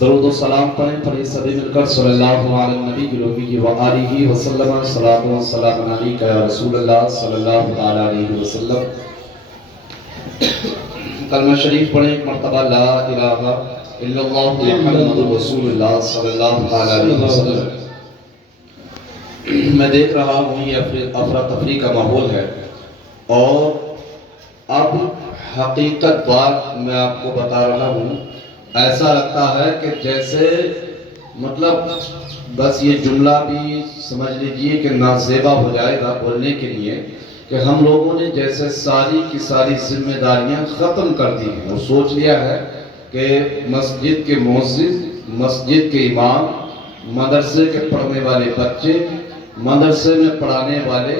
درود و سلام پڑھیں پڑھیں سبھی مل کر صلی اللہ علیہ نبی و آلہ وسلم صلاۃ و سلام علیک یا رسول اللہ صلی اللہ علیہ وسلم۔ کلمہ شریف پڑھیں ایک مرتبہ لا الہ الا اللہ محمد رسول اللہ صلی اللہ علیہ وسلم۔ میں دیکھ رہا ہوں یہ افراتفری کا ماحول ہے، اور اب حقیقت بات میں آپ کو بتا رہا ہوں، ایسا لگتا ہے کہ جیسے مطلب بس یہ جملہ بھی سمجھ لیجئے کہ نازیبا ہو جائے گا بولنے کے لیے، کہ ہم لوگوں نے جیسے ساری کی ساری ذمہ داریاں ختم کر دی ہیں اور سوچ لیا ہے کہ مسجد کے مؤذن، مسجد کے امام، مدرسے کے پڑھنے والے بچے، مدرسے میں پڑھانے والے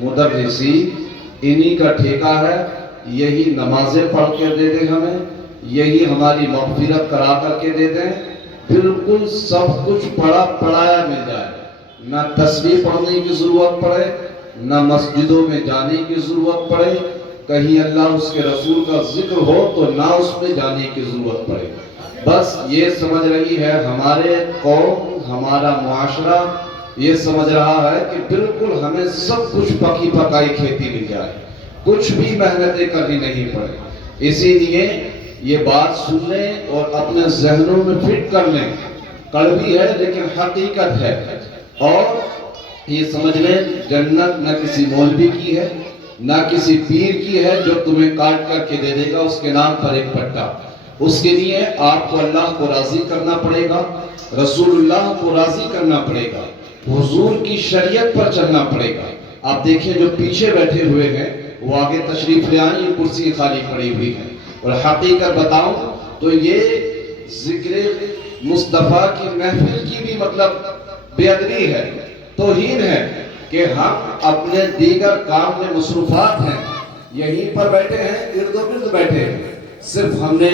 مدرسین، انہی کا ٹھیکہ ہے، یہی نمازیں پڑھ کے دے دیں ہمیں، یہی ہماری مغفرت کرا کر کے دے دیں، بالکل سب کچھ پڑھایا مل جائے، نہ تسبیح پڑھنے کی ضرورت پڑے، نہ مسجدوں میں جانے کی ضرورت پڑے، کہیں اللہ اس کے رسول کا ذکر ہو تو نہ اس میں جانے کی ضرورت پڑے۔ بس یہ سمجھ رہی ہے ہمارے قوم، ہمارا معاشرہ یہ سمجھ رہا ہے کہ بالکل ہمیں سب کچھ پکی پکائی کھیتی مل جائے، کچھ بھی محنتیں کرنی نہیں پڑے۔ اسی لیے یہ بات سن لیں اور اپنے ذہنوں میں فٹ کر لیں، کڑوی ہے لیکن حقیقت ہے، اور یہ سمجھ لیں جنت نہ کسی مولوی کی ہے، نہ کسی پیر کی ہے جو تمہیں کاٹ کر کے دے دے گا اس کے نام پر ایک پٹا۔ اس کے لیے آپ کو اللہ کو راضی کرنا پڑے گا، رسول اللہ کو راضی کرنا پڑے گا، حضور کی شریعت پر چلنا پڑے گا۔ آپ دیکھیں جو پیچھے بیٹھے ہوئے ہیں وہ آگے تشریف لے آئیں، یہ کرسی خالی پڑی ہوئی ہے، اور حقیقت بتاؤں تو یہ ذکر مصطفیٰ کی محفل کی بھی مطلب بے ادبی ہے، توہین ہے کہ ہم اپنے دیگر کام میں مصروفات ہیں، یہیں پر بیٹھے ہیں، ارد و گرد بیٹھے ہیں، صرف ہم نے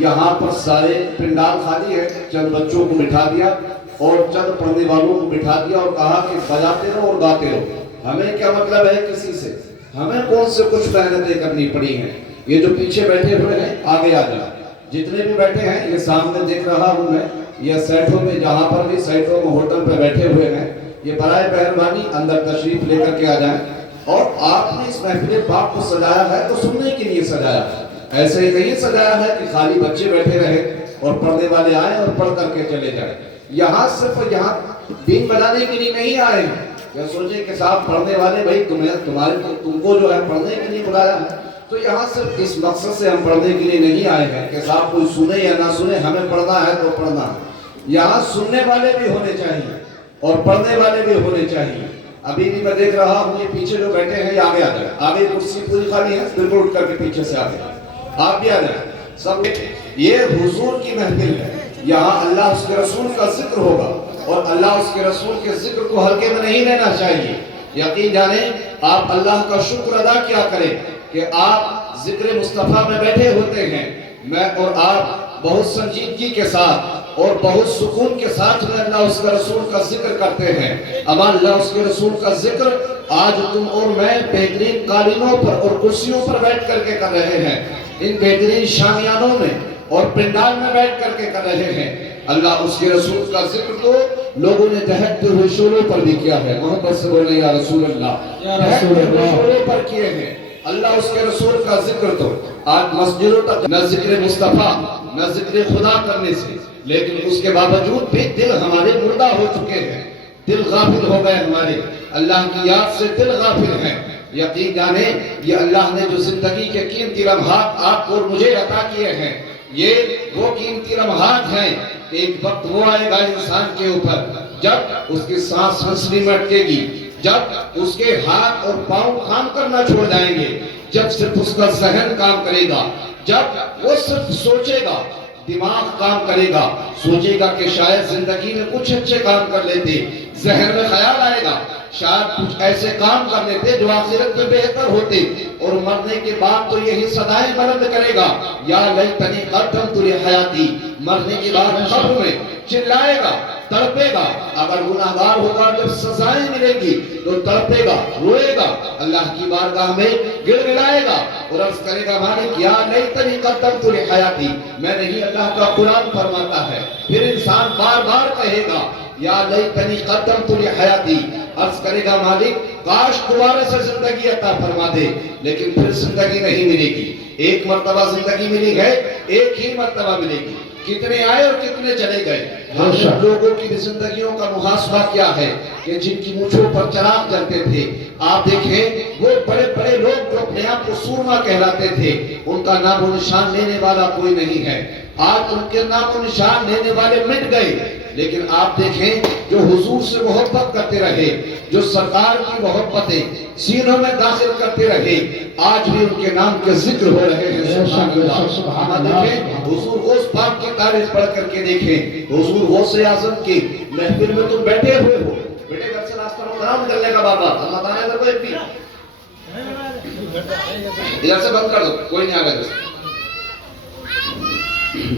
یہاں پر سارے پنڈال خالی ہے، چند بچوں کو بٹھا دیا اور چند پڑھنے والوں کو بٹھا دیا اور کہا کہ بجاتے رہو اور گاتے رہو۔ ہمیں کیا مطلب ہے کسی سے؟ ہمیں کون سے کچھ محنتیں کرنی پڑی ہیں؟ یہ جو پیچھے بیٹھے ہوئے ہیں آگے آ جائیں، جتنے بھی بیٹھے ہیں یہ سامنے دیکھ رہا ہوں میں، یہ سیٹوں میں جہاں پر بھی سیٹوں میں ہوٹل پہ بیٹھے ہوئے ہیں، یہ برائے مہربانی اندر تشریف لے کر کے آ جائیں۔ اور آپ نے اس محفل پاک کو سجایا ہے تو سننے کے لیے سجایا ہے، ایسے ہی نہیں سجایا ہے کہ خالی بچے بیٹھے رہے اور پڑھنے والے آئیں اور پڑھ کر کے چلے جائیں۔ یہاں صرف یہاں دین بنانے کے لیے نہیں آئے ہیں، یا سوچیں کہ صاحب پڑھنے والے بھائی تم کو جو ہے پڑھنے کے لیے بلایا ہے، تو یہاں صرف اس مقصد سے ہم پڑھنے کے لیے نہیں آئے ہیں کہ صاحب کوئی سنے یا نہ سنے، ہمیں پڑھنا ہے تو پڑھنا ہے۔ یہاں سننے والے بھی ہونے چاہیے اور پڑھنے والے بھی ہونے چاہیے۔ ابھی بھی میں دیکھ رہا ہوں یہ پیچھے جو بیٹھے ہیں یہ آگے آ جائیں، آگے کرسی پوری خالی ہے، بالکل اٹھ کر کے پیچھے سے آ جائیں، آپ بھی آ جائیں سب۔ یہ حضور کی محفل ہے، یہاں اللہ اس کے رسول کا ذکر ہوگا، اور اللہ اس کے رسول کے ذکر کو ہلکے میں نہیں لینا چاہیے۔ یقین جانیں آپ اللہ کا شکر ادا کیا کریں کہ آپ ذکر مصطفیٰ میں بیٹھے ہوتے ہیں، میں اور آپ بہت سنجیدگی کے ساتھ اور بہت سکون کے ساتھ میں اللہ اس کے رسول کا ذکر کرتے ہیں۔ اب اللہ اس کے رسول کا ذکر آج تم اور میں بہترین قالینوں پر اور کرسیوں پر بیٹھ کر کے کر رہے ہیں، ان بہترین شامیانوں میں اور پنڈال میں بیٹھ کر کے کر رہے ہیں۔ اللہ اس کے رسول کا ذکر تو لوگوں نے دہکتے ہوئے شعلوں پر بھی کیا ہے، محبت سے بولے یا رسول اللہ، دہکتے ہوئے شعلوں پر کیے ہیں۔ اللہ اس کے رسول کا ذکر تو آج مسجدوں تک نہ ذکر مصطفیٰ نہ ذکر خدا کرنے سے، لیکن اس کے باوجود بھی دل ہمارے مردہ ہو چکے ہیں، دل غافل ہو گئے ہمارے، اللہ کی یاد سے دل غافل ہیں۔ یقین جانیں یہ اللہ نے جو زندگی کے قیمتی لمحات آپ اور مجھے عطا کیے ہیں، یہ وہ قیمتی لمحات ہیں۔ ایک وقت وہ آئے گا انسان کے اوپر جب اس کی سانس ہنسلی میں اٹکے گی، جب اس کے ہاتھ اور پاؤں کام کرنا چھوڑ جائیں گے، جب صرف اس کا ذہن کام کرے گا، جب وہ صرف سوچے گا، دماغ کام کرے گا، سوچے گا کہ شاید زندگی میں کچھ اچھے کام کر لیتے، ذہن میں خیال آئے گا شاید کچھ ایسے کام کر لیتے جو آخرت میں بہتر ہوتے، اور مرنے کے بعد تو یہی صدائیں بلند کرے گا، یا لیتنی قدمت لحیاتی، مرنے کے بعد قبر میں چلائے گا تڑپے گا. اگر گناہگار ہوگا جب سزائیں ملیں گی تو تڑپے گا, روئے گا, اللہ کی بارگاہ میں گڑ گڑائے گا اور عرض کرے گا مالک یا لیتنی قدمت لحیاتی. میں نہیں, اللہ کا قرآن فرماتا ہے. پھر انسان بار بار کہے گا یا لیتنی قدمت لحیاتی. عرض کرے گا مالک کاش دوبارہ سے زندگی عطا فرما دے, لیکن پھر زندگی نہیں ملے گی. ایک مرتبہ زندگی ملی ہے, ایک ہی مرتبہ ملے گی. کتنے آئے اور کتنے چلے گئے. ہم لوگوں کی زندگیوں کا محاسبہ کیا ہے کہ جن کی مونچھوں پر چراغ جلتے تھے, آپ دیکھیں وہ بڑے بڑے لوگ جو اپنے آپ کو سورما کہلاتے تھے, ان کا نام و نشان لینے والا کوئی نہیں ہے. آج ان کے نام و نشان لینے والے مٹ گئے. لیکن آپ دیکھیں جو حضور سے محبت کرتے رہے, جو سرکار کی محبتیں سینوں میں داخل کرتے رہے, آج بھی ان کے نام کے ذکر ہو رہے ہیں. سبحان اللہ. دیکھیں حضور غوث پاک کی تاریخ پڑھ کر کے دیکھیں. حضور غوث اعظم کی محفل میں تم بیٹھے ہوئے ہو, بیٹے گھر سے ناشتہ محترم کرنے کا بابا ہم بتانے ادھر کوئی بھی ادھر سے بند کر دو, کوئی نہیں آگا.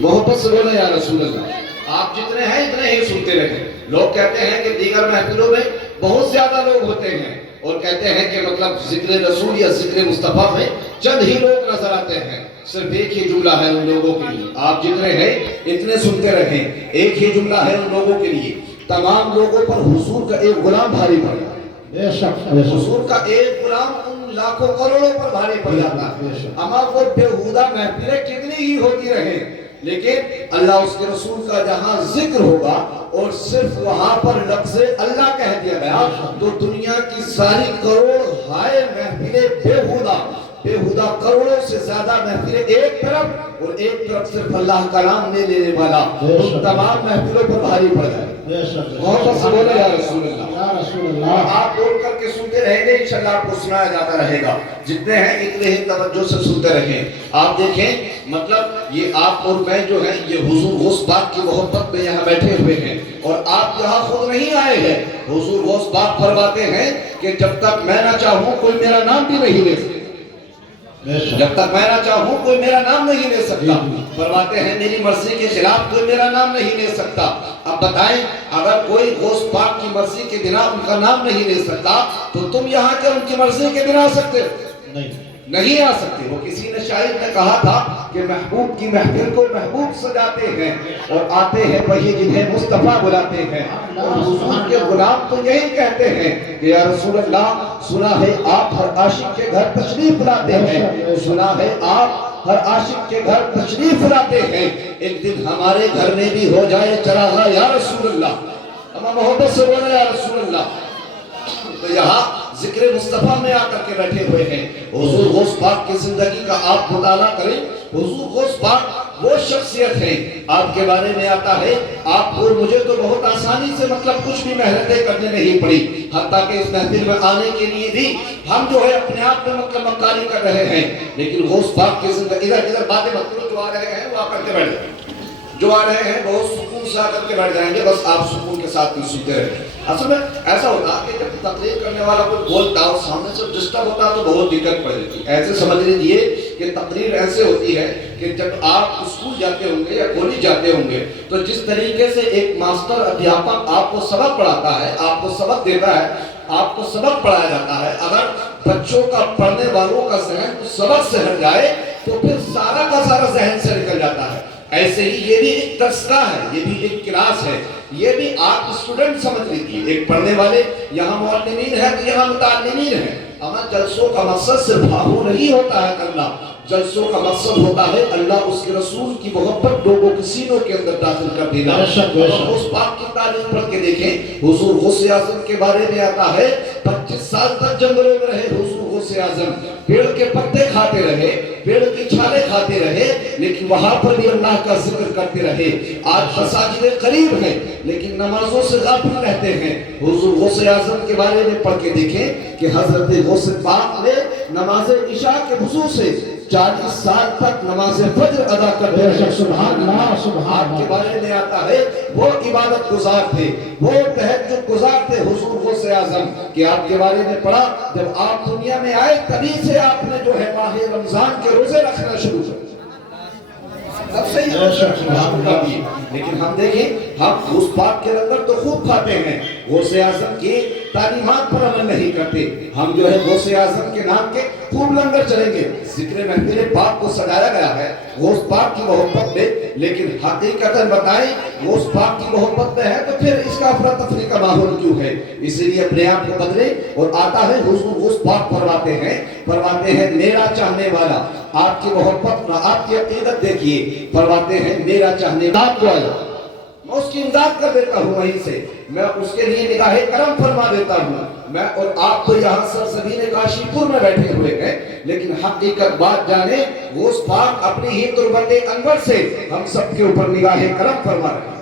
محبت سے بولے یا رسول اللہ. آپ جتنے ہیں اتنے ہی سنتے رہیں. لوگ کہتے ہیں کہ دیگر محفلوں میں بہت زیادہ لوگ ہوتے ہیں اور کہتے ہیں کہ مطلب ذکر رسول یا ذکر مصطفیٰ میں چند ہی لوگ نظر آتے ہیں. صرف ایک ہی جملہ ہے ان لوگوں کے لیے, آپ جتنے ہیں اتنے سنتے رہیں. ایک ہی جملہ ہے ان لوگوں کے لیے, تمام لوگوں پر حضور کا ایک غلام بھاری پڑ جاتا ہے. حضور کا ایک غلام ان لاکھوں کروڑوں پر بھاری پڑ جاتا ہے. اما وہ بےہودہ محفلیں کتنی ہی ہوتی رہیں, لیکن اللہ اس کے رسول کا جہاں ذکر ہوگا اور صرف وہاں پر لفظ اللہ کہہ دیا گیا تو دنیا کی ساری کروڑ ہائے محفلیں بےہودہ کروڑوں سے زیادہ محفلیں ایک طرف اور ایک طرف صرف اللہ کا نام لے لینے والا, ان تمام محفلوں پر بھاری پڑ جائے. محبت سے بولے یا رسول اللہ. آپ بول کر کے سنتے رہیں گے, انشاءاللہ آپ کو سنایا جاتا رہے گا. جتنے ہیں اتنے ہی توجہ سے سنتے رہیں. آپ دیکھیں مطلب یہ آپ اور میں جو ہیں یہ حضور غوث پاک کی محبت میں یہاں بیٹھے ہوئے ہیں اور آپ یہاں خود نہیں آئے ہیں. حضور غوث پاک فرماتے ہیں کہ جب تک میں نہ چاہوں کوئی میرا نام بھی نہیں لے سکتا, جب تک میں نہ چاہوں کوئی میرا نام نہیں لے سکتا. فرماتے ہیں میری مرضی کے خلاف کوئی میرا نام نہیں لے سکتا. اب بتائیں اگر کوئی غوث پاک کی مرضی کے بنا ان کا نام نہیں لے سکتا تو تم یہاں کے ان کی مرضی کے بنا آ سکتے نہیں آ سکتے. وہ کسی نے شاعر نے کہا تھا کہ محبوب کی محفل کو محبوب سجاتے ہیں اور آتے ہیں وہی جنہیں مصطفیٰ بلاتے ہیں. اور حضور کے غلام تو یہی کہتے ہیں کہ یا رسول اللہ سنا ہے آپ ہر عاشق کے گھر تشریف لاتے ہیں, سنا ہے آپ ہر عاشق کے گھر تشریف لاتے ہیں. ایک دن ہمارے گھر میں بھی ہو جائے چراغا یا رسول اللہ. ہم محبت سے بولے یا رسول اللہ. تو یہاں ذکر مصطفیٰ میں آ کر کے بیٹھے ہوئے ہیں. حضور غوث پاک کی زندگی کا آپ مطالعہ کریں. حضور غوث پاک وہ شخصیت ہے, آپ کے بارے میں آتا ہے آپ اور مجھے تو بہت آسانی سے مطلب کچھ بھی محنتیں کرنے نہیں پڑی, حتیٰ کہ اس محفل میں آنے کے لیے بھی ہم جو ہے اپنے آپ میں مطلب مکاری کر رہے ہیں. لیکن غوث پاک کی زندگی ادھر باتیں مطلب جو آ رہے ہیں وہ آ کر کے بیٹھ جائیں, جو آ رہے ہیں بہت سکون سے آ کر کے بیٹھ جائیں گے, بس آپ سکون کے ساتھ بھی سنتے رہیں. اصل میں ایسا ہوتا کہ جب تقریر کرنے والا کوئی بولتا اور سامنے سے ڈسٹرب ہوتا تو بہت دقت پڑ جاتی. ایسے سمجھ لیجیے کہ تقریر ایسے ہوتی ہے کہ جب آپ اسکول جاتے ہوں گے یا کالج جاتے ہوں گے تو جس طریقے سے ایک ماسٹر ادھیاپک آپ کو سبق پڑھاتا ہے, آپ کو سبق دیتا ہے, آپ کو سبق پڑھایا جاتا ہے, اگر بچوں کا پڑھنے والوں کا ذہن اس سبق سے ہٹ جائے تو پھر سارا کا سارا ذہن سے نکل جاتا ہے. ایسے ہی یہ بھی ایک تذکرہ ہے, یہ بھی ایک کلاس ہے, یہ بھی آپ اسٹوڈنٹ سمجھ لیجیے. ایک پڑھنے والے یہاں معلمین ہیں تو یہاں متعلمین ہیں. اما جلسوں کا مقصد صرف بھاؤ نہیں ہوتا ہے کرنا, جلسوں کا مقصد ہوتا ہے اللہ اس کے رسول کی محبت لوگوں کے سینوں کے اندر داخل کر دینا. اس پاک کی تعریف پڑھ کے دیکھیں. حضور غوث اعظم کے بارے میں آتا ہے 25 سال تک جنگلوں میں رہے حضور غوث اعظم, پیڑ کے پتے کھاتے رہے, پیڑ کی چھالیں کھاتے رہے, لیکن وہاں پر بھی اللہ کا ذکر کرتے رہے. آج مساجد قریب ہیں لیکن نمازوں سے غافل رہتے ہیں. حضور غوث اعظم کے بارے میں پڑھ کے دیکھیں کہ حضرت غوث پاک نے نماز عشاء کے وضو سے 40 سال تک نماز فجر ادا کرتے ہیں. سبحان اللہ. سبحان کے بارے میں آتا ہے وہ عبادت گزار تھے, وہ تہجد گزار تھے حضور غوث اعظم, کہ آپ کے بارے میں پڑھا جب آپ دنیا میں آئے تبھی سے آپ نے جو ہے ماہ رمضان کے روزے رکھنا شروع کر. تب سے ہی لیکن ہم دیکھیں ہم اس پاک کے اندر خوب کھاتے ہیں، غوث اعظم کی تعلیمات پر عمل نہیں کرتے. ہم جو ہے غوث اعظم کے نام کے خوب لنگر چلیں گے. ذکر محفل پاک کو سجایا گیا ہے غوث پاک کی محبت میں، لیکن حقیقتاً بتائیں غوث پاک کی محبت میں ہے تو پھر اس کا افراتفری کا ماحول کیوں ہے؟ اس لیے اپنے آپ کو بدلے. اور آتا ہے حضور غوث پاک فرماتے ہیں میرا چاہنے والا، آپ کی محبت آپ کی عقیدت دیکھیے، فرماتے ہیں میرا چاہنے والا میں اس کی امداد کر دیتا ہوں، وہیں سے میں اس کے لیے نگاہ کرم فرما دیتا ہوں. میں اور آپ تو یہاں سرزمین کاشی پور میں بیٹھے ہوئے ہیں، لیکن حقیقت بات جانے غوث پاک اپنی ہی تربت انور سے ہم سب کے اوپر نگاہ کرم فرما رہے ہیں.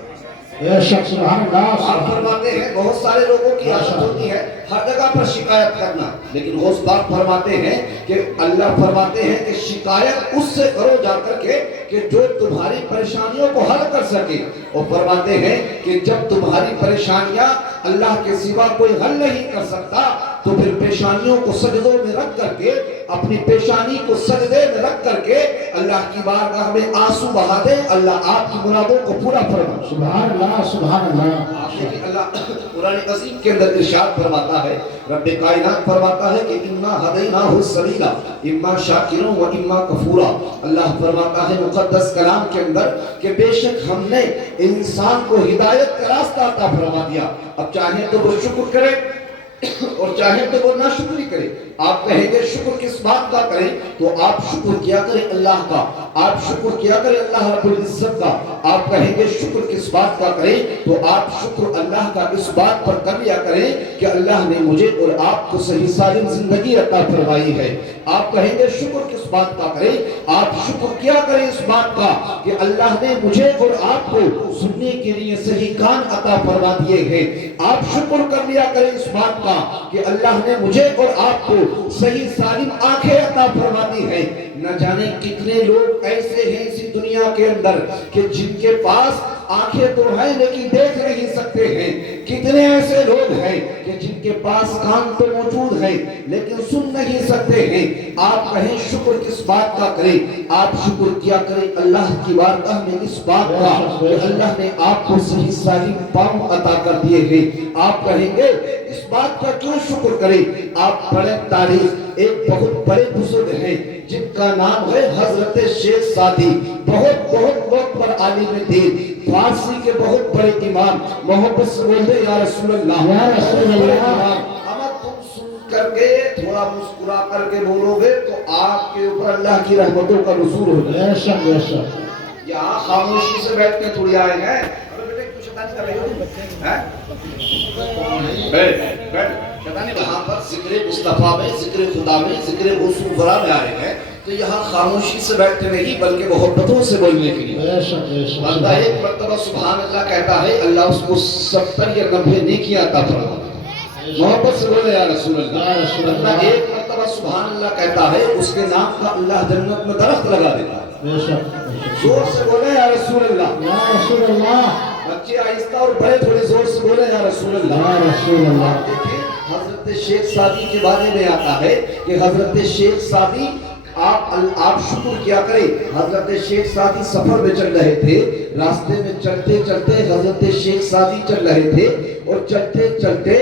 آپ فرماتے ہیں بہت سارے لوگوں کی عادت ہوتی ہے ہر جگہ پر شکایت کرنا، لیکن غوث پاک فرماتے ہیں کہ اللہ فرماتے ہیں کہ شکایت اس سے کرو جا کر کے کہ جو تمہاری پریشانیوں کو حل کر سکے. اور فرماتے ہیں کہ جب تمہاری پریشانیاں اللہ کے سوا کوئی حل نہیں کر سکتا تو پھر پیشانیوں کو سجدوں میں رکھ کر کے، اپنی پیشانی کو سجدے میں رکھ کر کے اللہ کی بارگاہ میں آنسو بہا دے. اللہ آپ کی مرادوں کو پورا فرمائے. سبحان اللہ سبحان اللہ. اللہ قرآن عظیم کے اندر ارشاد فرماتا ہے، رب کائنات فرماتا ہے کہ انا ہدیناہ السبیل اما شاکرا و اما کفورا. اللہ فرماتا ہے مقدس کلام کے اندر کہ بے شک ہم نے انسان کو ہدایت کا راستہ عطا فرما دیا. اب چاہے تو وہ شکر کرے اور چاہے تو وہ ناشکری کرے. آپ کہیں گے شکر کس بات کا کریں تو آپ شکر کیا کریں اللہ کا، آپ شکر کیا کریں اللہ رب العزت کا. آپ کہیں گے شکر کس بات کا کریں تو آپ شکر اللہ کا اس بات پر کر لیا کریں کہ اللہ نے مجھے اور آپ کو صحیح سالم زندگی عطا فرمائی ہے. آپ کہیں گے شکر کس بات کا کریں، آپ شکر کیا کریں اس بات کا کہ اللہ نے مجھے اور آپ کو سننے کے لیے صحیح کان عطا فرما دیے ہیں. آپ شکر کر لیا کریں اس بات کا کہ اللہ نے مجھے اور آپ کو صحیح سالم آنکھیں عطا فرما دی ہیں. نہ جانے کتنے لوگ ایسے ہیں اسی دنیا کے اندر کہ جن کے پاس آنکھیں تو ہیں لیکن دیکھ نہیں سکتے ہیں. کتنے ایسے لوگ ہیں کہ جن کے پاس کان تو موجود ہیں لیکن سن نہیں سکتے ہیں. آپ کہیں شکر کس بات کا کریں، آپ شکر کیا کریں اللہ کی بارگاہ میں اس بات کا کہ اللہ نے آپ کو صحیح سالم پاؤں عطا کر دیے ہیں. آپ کہیں گے اس بات کا کیوں شکر کریں. آپ پڑھیں تاریخ، ایک بہت بڑے بزرگ ہیں جن کا نام ہے حضرت شیخ سعدی، بہت وقت پر عالم دین، فارسی کے بہت بڑے امام. محبت سے بولتے یا رسول اللہ، یا رسول اللہ. اما تم سن کر کے تھوڑا مسکرا کر کے بولو گے تو آپ کے اوپر اللہ کی رحمتوں کا نزول ہو جائے. یہاں خاموشی سے بیٹھ کے تھوڑی آئے ہیں یہاں پر ذکر مصطفیٰ میں، ذکر خدا میں، ذکر رسول برا میں آئے ہیں تو یہاں خاموشی سے بیٹھتے نہیں بلکہ محبتوں سے بولنے کے لیے. بندہ ایک مرتبہ سبحان اللہ کہتا ہے اللہ اس کو 70 یا 90 نیکیاں عطا فرما دیتا. محبت سے بولے یا رسول اللہ. بندہ ایک مرتبہ سبحان اللہ کہتا ہے اس کے نام کا اللہ جنت میں درخت لگا دیتا ہے. زور سے بولے یا رسول اللہ، یا رسول اللہ. بچے آہستہ اور بڑے تھوڑے زور سے بولے یا رسول اللہ، یا رسول اللہ. دیکھیں حضرت شیخ سعدی کے بارے میں آتا ہے کہ حضرت شیخ سعدی آپ شکر کیا کریں. حضرت شیخ سعدی سفر میں چل رہے تھے، راستے میں چلتے چلتے حضرت شیخ سعدی چل رہے تھے اور چلتے چلتے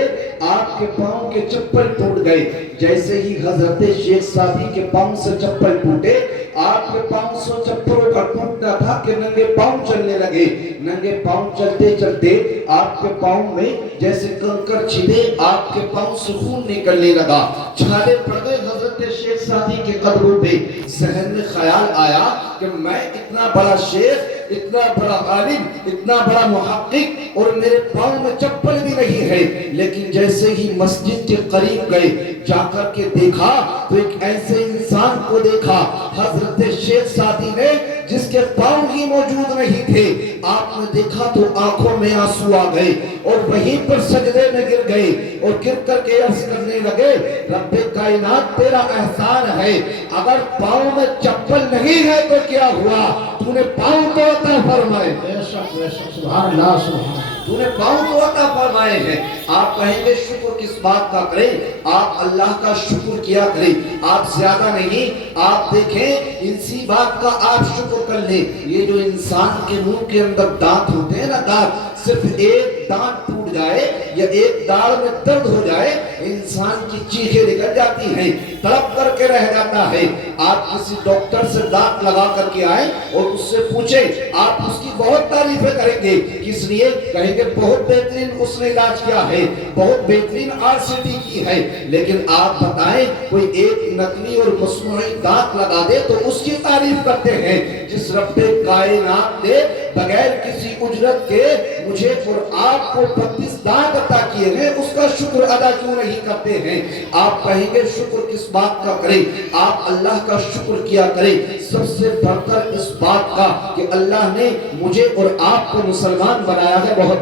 آپ کے پاؤں کے چپل ٹوٹ گئے. جیسے ہی حضرت شیخ سعدی کے پاؤں سے چپل ٹوٹے، آپ کے پاؤں سے چپلوں کا ٹوٹنا تھا کہ ننگے پاؤں چلنے لگے. ننگے پاؤں چلتے چلتے آپ کے پاؤں میں جیسے کنکر چھلے، آپ کے پاؤں سے خون نکلنے لگا، چھالے پڑ گئے حضرت شیخ سعدی کے قدموں پہ. ذہن میں خیال آیا کہ میں اتنا بڑا شیخ، اتنا بڑا عالم، اتنا بڑا محقق اور میرے پاؤں میں چپل بھی نہیں ہے. لیکن جیسے ہی مسجد کے قریب گئے، جا کر کے دیکھا تو ایک ایسے انسان کو دیکھا حضرت شیخ سعدی نے جس کے پاؤں ہی موجود نہیں تھے. آپ نے دیکھا تو آنکھوں میں آنسو آ گئے اور وہیں پر سجدے میں گر گئے اور گر کر کے عرض کرنے لگے رب کائنات تیرا احسان ہے، اگر پاؤں میں چپل نہیں ہے تو کیا ہوا، تو نے پاؤں تو عطا فرمائے. سبحان اللہ سبحان اللہ. تو نے پاؤں تو عطا فرمائے ہیں. آپ کہیں گے شکر کس بات کا کریں، آپ اللہ کا شکر کیا کریں. آپ زیادہ نہیں، آپ دیکھیں انسی بات کا آپ شکر کر لیں. یہ جو انسان کے منہ کے اندر دانت ہوتے ہیں نا، دانت صرف ایک دانت ٹوٹ ٹوٹ جائے یا ایک داڑھ میں درد ہو جائے انسان کی چیخیں نکل جاتی ہیں، تڑپ کر کے رہ جاتا ہے۔ آپ کسی ڈاکٹر سے دانت لگا کر کے آئیں اور اس سے پوچھیں، آپ اس کی بہت تعریفیں کریں گے، کس لیے؟ کہیں گے بہت بہترین اس نے علاج کیا ہے، بہت بہترین RCT کی ہے۔ لیکن آپ بتائیں کوئی ایک نقلی اور مصنوعی دانت لگا دے تو اس کی تعریف کرتے ہیں۔ جس رب کائنات نے بغیر کسی اجرت کے مجھے اور آپ کو 32 دانت عطا کیے ہیں، اس کا شکر ادا کیوں نہیں کرتے ہیں؟ آپ کہیں گے شکر کس بات کا کریں؟ آپ اللہ کا شکر کیا کریں سب سے بڑھ کر اس بات کا کہ اللہ نے مجھے اور آپ کو مسلمان بنایا ہے۔ بہت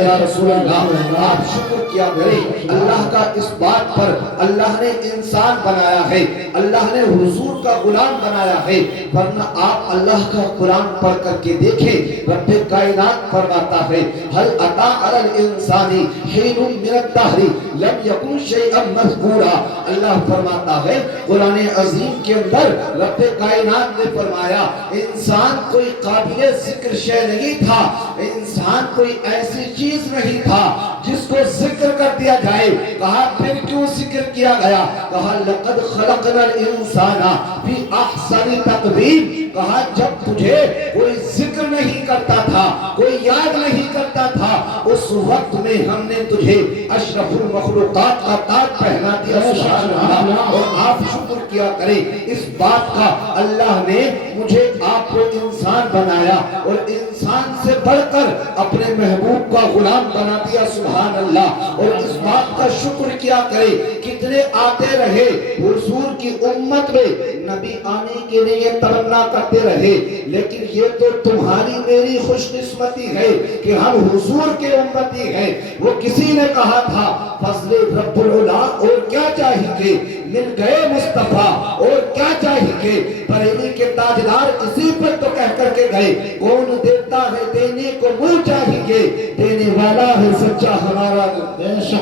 یا رسول اللہ، آپ شکر کیا کریں اللہ کا اس بات پر، اللہ نے انسان بنایا ہے، اللہ نے حضور کا غلام بنایا ہے۔ ورنہ آپ اللہ کا قرآن پڑھ کر کے دیکھیں، رب کائنات فرماتا ہے هل اتى على الانسان حين من الدهر لم يكن شيئا مذكورا۔ اللہ فرماتا ہے قرآن عظیم کے اندر رب کائنات نے فرمایا انسان کوئی قابل ذکر شے نہیں تھا، انسان کوئی ایسی چیز نہیں تھا جس کو ذکر کر دیا جائے۔ کہا پھر کیوں ذکر کیا گیا؟ کہا لقد خلقنا الانسان فی احسن تقویم۔ کہا جب تجھے کوئی ذکر نہیں کرتا تھا، کوئی یاد نہیں کرتا تھا، اس وقت میں ہم نے تجھے اشرف المخلوقات کا تاج پہنا دیا۔ سبحان اللہ۔ اور آپ شکر کیا کریں اس بات کا، اللہ نے مجھے آپ کو انسان بنایا اور انسان سے بڑھ کر اپنے محبوب کا غلام بنا دیا۔ سبحان اللہ۔ اور اس بات کا شکر کیا کریں، کتنے آتے رہے حضور کی امت میں نبی آنے کے لیے تمنا کرتے رہے، لیکن یہ تو تمہاری میری خوش قسمتی ہے کہ ہم حضور کے امتی ہیں۔ وہ کسی نے کہا تھا فضل رب العلا اور کیا چاہیے، مل گئے مصطفیٰ اور کیا چاہیے، بریلی کے تاجدار اسی پر تو کہہ کر کے گئے کون دیتا ہے دینے کو منہ چاہیے، دینے والا ہے سچا ہمارا۔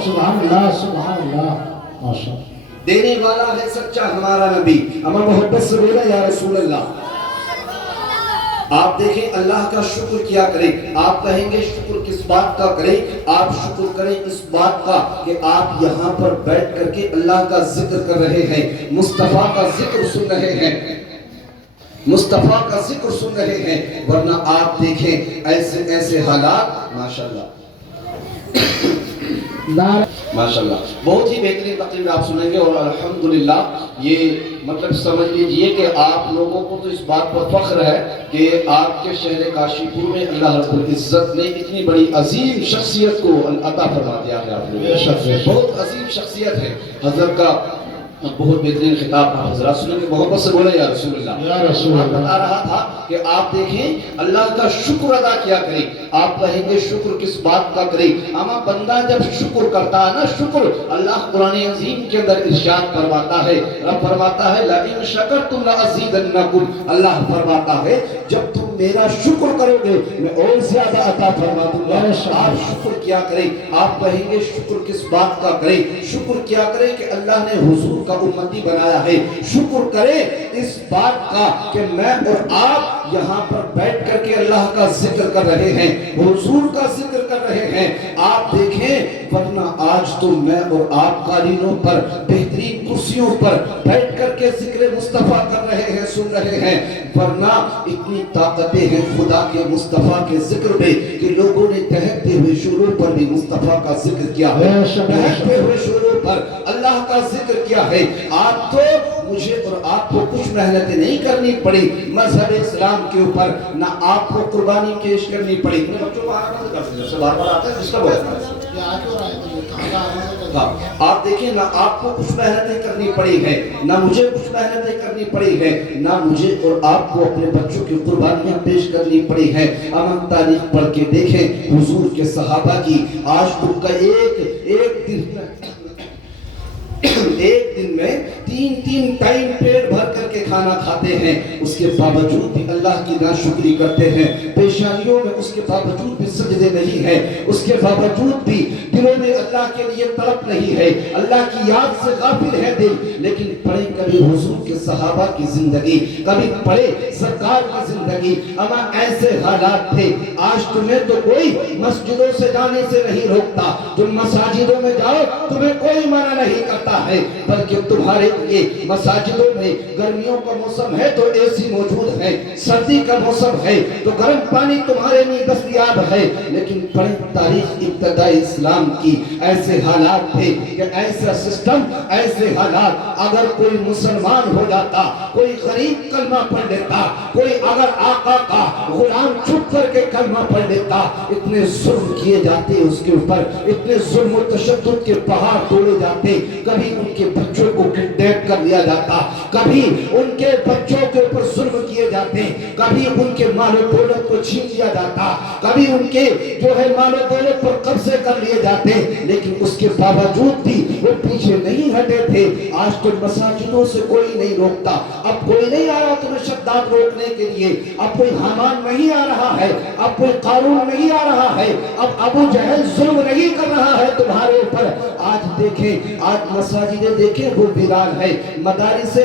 سبحان اللہ سبحان اللہ ماشاء اللہ۔ دینے والا ہے سچا ہمارا نبی۔ اما محبت سے بولا یا رسول اللہ۔ آپ دیکھیں اللہ کا شکر کیا کریں۔ آپ کہیں گے شکر کس بات کا کریں؟ آپ شکر کریں اس بات کا کہ آپ یہاں پر بیٹھ کر کے اللہ کا ذکر کر رہے ہیں، مصطفیٰ کا ذکر سن رہے ہیں، مصطفیٰ کا ذکر سن رہے ہیں۔ ورنہ آپ دیکھیں ایسے ایسے حالات، ماشاءاللہ ماشاءاللہ بہت ہی بہترین تقریر آپ سنیں گے۔ اور الحمدللہ یہ مطلب سمجھ لیجئے کہ آپ لوگوں کو تو اس بات پر فخر ہے کہ آپ کے شہر کاشی پور میں اللہ رب العزت نے اتنی بڑی عظیم شخصیت کو عطا فرما دیا ہے۔ آپ لوگوں بہت عظیم شخصیت ہے۔ حضرت کا بہت بہترین خطاب آپ حضرات سنیں گے، محبت سے بولے یا رسول اللہ۔ یا رسول اللہ۔ بتا رہا تھا کہ آپ دیکھیں اللہ کا شکر ادا کیا کریں۔ آپ کہیں گے شکر کس بات کا کریں؟ اما بندہ جب شکر کرتا ہے نا، شکر اللہ قرآن عظیم کے اندر ارشاد فرماتا ہے، رب فرماتا ہے لَإِن شَكَرْتُمْ لَأَزِيدَنَّكُمْ۔ اللہ فرماتا ہے جب تم میرا شکر کرو گے میں اور زیادہ عطا فرما دوں گا۔ آپ شکر کیا کریں؟ آپ کہیں گے شکر کس بات کا کریں؟ شکر کیا کریں کہ اللہ نے حضور کا امتی بنایا ہے۔ شکر کریں اس بات کا کہ میں اور آپ یہاں پر بیٹھ کر کے اللہ کا ذکر کر رہے ہیں، حضور کا ذکر کر رہے ہیں۔ آپ دیکھیں ورنہ آج تو میں اور آپ قالینوں پر بہترین کرسیوں پر بیٹھ کر کے ذکر مصطفیٰ کر رہے ہیں، سن رہے ہیں۔ ورنہ اتنی طاقتیں ہیں خدا کے مصطفیٰ کے ذکر میں کہ لوگوں نے دہتے ہوئے شروع پر بھی مصطفیٰ کا ذکر کیا ہے، دہتے ہوئے شروع پر اللہ کا ذکر کیا ہے۔ آپ تو مجھے اور آپ کو کچھ محنتیں نہیں کرنی پڑی مذہب اسلام کے اوپر، نہ آپ کو قربانی پیش کرنی پڑی۔ بار بار آتا ہے جس کا آپ دیکھیں نہ آپ کو کچھ محنتیں کرنی پڑی ہے، نہ مجھے کچھ محنتیں کرنی پڑی ہے، نہ مجھے اور آپ کو اپنے بچوں کی قربانیاں پیش کرنی پڑی ہے۔ امن تاریخ پڑھ کے دیکھیں حضور کے صحابہ کی، آج ان کا ایک دن ایک دن میں 3 ٹائم پیٹ بھر کر کے کھانا کھاتے ہیں، اس کے باوجود بھی اللہ کی ناشکری کرتے ہیں، پیشانیوں میں اس کے باوجود بھی سجدے نہیں ہیں، اس کے باوجود بھی دلوں میں اللہ کے لیے طلب نہیں ہے، اللہ کی یاد سے غافل ہے دل۔ لیکن پڑھے کبھی حضور کے صحابہ کی زندگی، کبھی پڑھے سرکار کی زندگی، اما ایسے حالات تھے۔ آج تمہیں تو کوئی مسجدوں سے جانے سے نہیں روکتا، تم مساجدوں میں جاؤ تمہیں کوئی منع نہیں کرتا ہے، بلکہ تمہارے لیے مساجدوں میں گرمیوں کا موسم ہے تو اے سی موجود ہے، سردی کا موسم ہے تو گرم پانی تمہارے لیے دستیاب ہے۔ لیکن پڑھیں تاریخ ابتدائی اسلام کی، ایسے حالات تھے کہ ایسا سسٹم، ایسے حالات، اگر کوئی مسلمان ہو جاتا، کوئی غریب کلمہ پڑھ لیتا، کوئی اگر آقا کا غلام چھپ کر کے کلمہ پڑھ لیتا، اتنے ظلم کیے جاتے اس کے اوپر، اتنے ظلم و تشدد کے پہاڑ توڑے جاتے، کبھی ان کے بچوں کو کڈنیپ کر لیا جاتا، کبھی ان کے بچوں کے اوپر ظلم کیے جاتے، کبھی ان کے مال و دولت کو چھین لیا جاتا، کبھی ان کے جو ہے مال و دولت پر قبضے کر لیے جاتے، لیکن اس کے باوجود بھی وہ پیچھے نہیں ہٹے تھے۔ آج تو مساجدوں سے کوئی نہیں روکتا، اب کوئی نہیں آ رہا تمہیں شداد روکنے کے لیے، اب کوئی حامان نہیں آ رہا ہے، اب کوئی قارون نہیں آ رہا ہے، اب ابو جہل ظلم نہیں کر رہا ہے تمہارے اوپر۔ آج دیکھیں، آج مساجدیں دیکھیں وہ ویران ہے، مدارس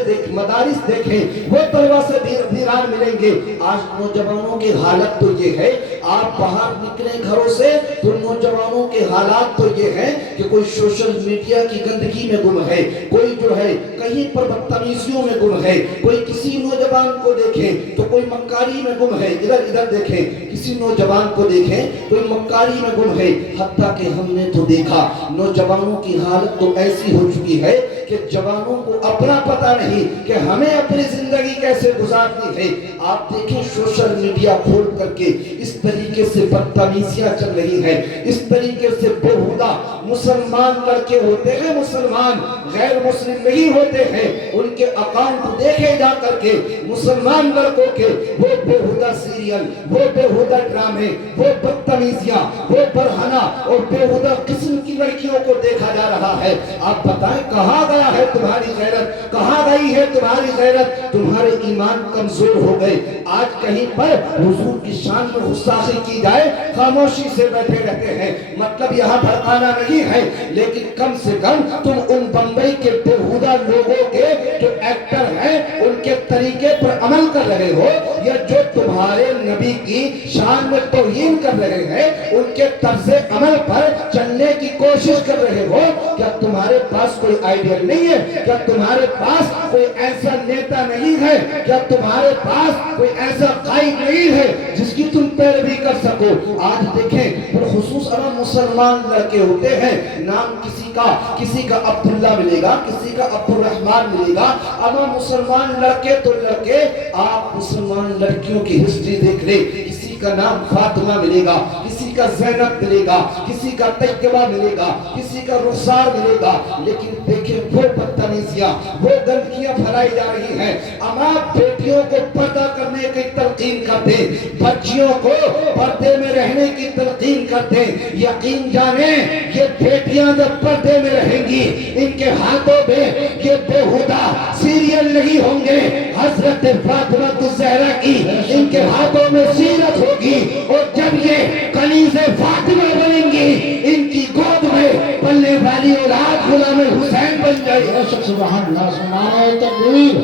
دیکھیں وہ طلبہ سے ویران ملیں گے۔ آج نوجوانوں کی حالت تو یہ ہے، آپ باہر نکلیں گھروں سے تو نوجوانوں کے حالات تو یہ ہے کہ کوئی سوشل میڈیا کی گندگی میں گم ہے، کوئی جو ہے کہیں پر بدتمیزیوں میں گم ہے، کوئی کسی نوجوان کو دیکھیں تو کوئی مکاری میں گم ہے، ادھر دیکھیں کسی نوجوان کو دیکھیں کوئی مکاری میں گم ہے۔ حتیٰ کہ ہم نے تو دیکھا نوجوانوں کی حالت تو ایسی ہو چکی ہے کہ جوانوں کو اپنا پتہ نہیں کہ ہمیں اپنی زندگی کیسے گزارنی ہے۔ آپ دیکھیں سوشل میڈیا کھول کر کے اس طریقے سے بدتمیزیاں چل رہی ہیں، اس طریقے سے بےہودہ مسلمان لڑکے ہوتے ہیں، مسلمان غیر مسلم نہیں ہوتے ہیں، ان کے اکاؤنٹ دیکھے جا کر کے مسلمان لڑکوں کے وہ بےہودہ سیریل، وہ بےہودہ ڈرامے، وہ بدتمیزیاں، وہ برہنہ اور بےہودہ قسم کی لڑکیوں کو دیکھا جا رہا ہے۔ آپ بتائیں کہاں گیا ہے تمہاری غیرت، کہاں گئی ہے تمہاری غیرت؟ تمہارے ایمان کمزور ہو گئے۔ آج کہیں پر حضور کی شان میں گستاخی کی جائے خاموشی سے بیٹھے رہتے ہیں، مطلب یہاں بھڑکانا نہیں ہے، لیکن کم سے کم تم ان بمبئی کے بےہودہ لوگوں کے جو ایکٹر ہیں ان کے طریقے پر عمل کر رہے ہو، یا جو تمہارے نبی کی شان میں توہین کر رہے ہیں ان کے طرز عمل پر چلنے کی کوشش کر رہے ہو؟ کیا تمہارے پاس کوئی آئیڈیل نہیں ہے؟ کیا تمہارے پاس کوئی ایسا نیتا نہیں ہے؟ کیا تمہارے پاس کوئی ایسا قائد نہیں ہے جس کی تم پیروی کر سکو؟ آج دیکھیں بالخصوص اگر مسلمان لڑکے ہوتے ہیں، نام کسی کا عبداللہ ملے گا، کسی کا عبد الرحمن ملے گا، اما مسلمان لڑکے تو لڑکے، آپ مسلمان لڑکیوں کی ہسٹری دیکھ لیں، کسی کا نام فاطمہ ملے گا، کسی کا زینب ملے گا، کسی کا طیبہ ملے گا، کسی کا رخسار ملے گا، لیکن دیکھیں وہ بدتمیزیاں، وہ گندگیاں پھیلائی جا رہی ہیں۔ اما بیٹیوں کو پردہ کرنے کی تلقین کرتے، بچیوں کو پردے میں رہنے کی تلقین کرتے، یقین جانیں یہ بیٹیاں جب پردے میں رہیں گی ان کے ہاتھوں میں یہ بےہودہ سیریل نہیں ہوں گے، حضرت فاطمہ الزہرا کی ان کے ہاتھوں میں سیرت ہوگی، اور جب یہ کنیز فاطمہ بنیں گی ان کی گود میں پلنے والی اولاد غلام حسین بن جائے گی۔ سبحان اللہ، نعرہ تکبیر،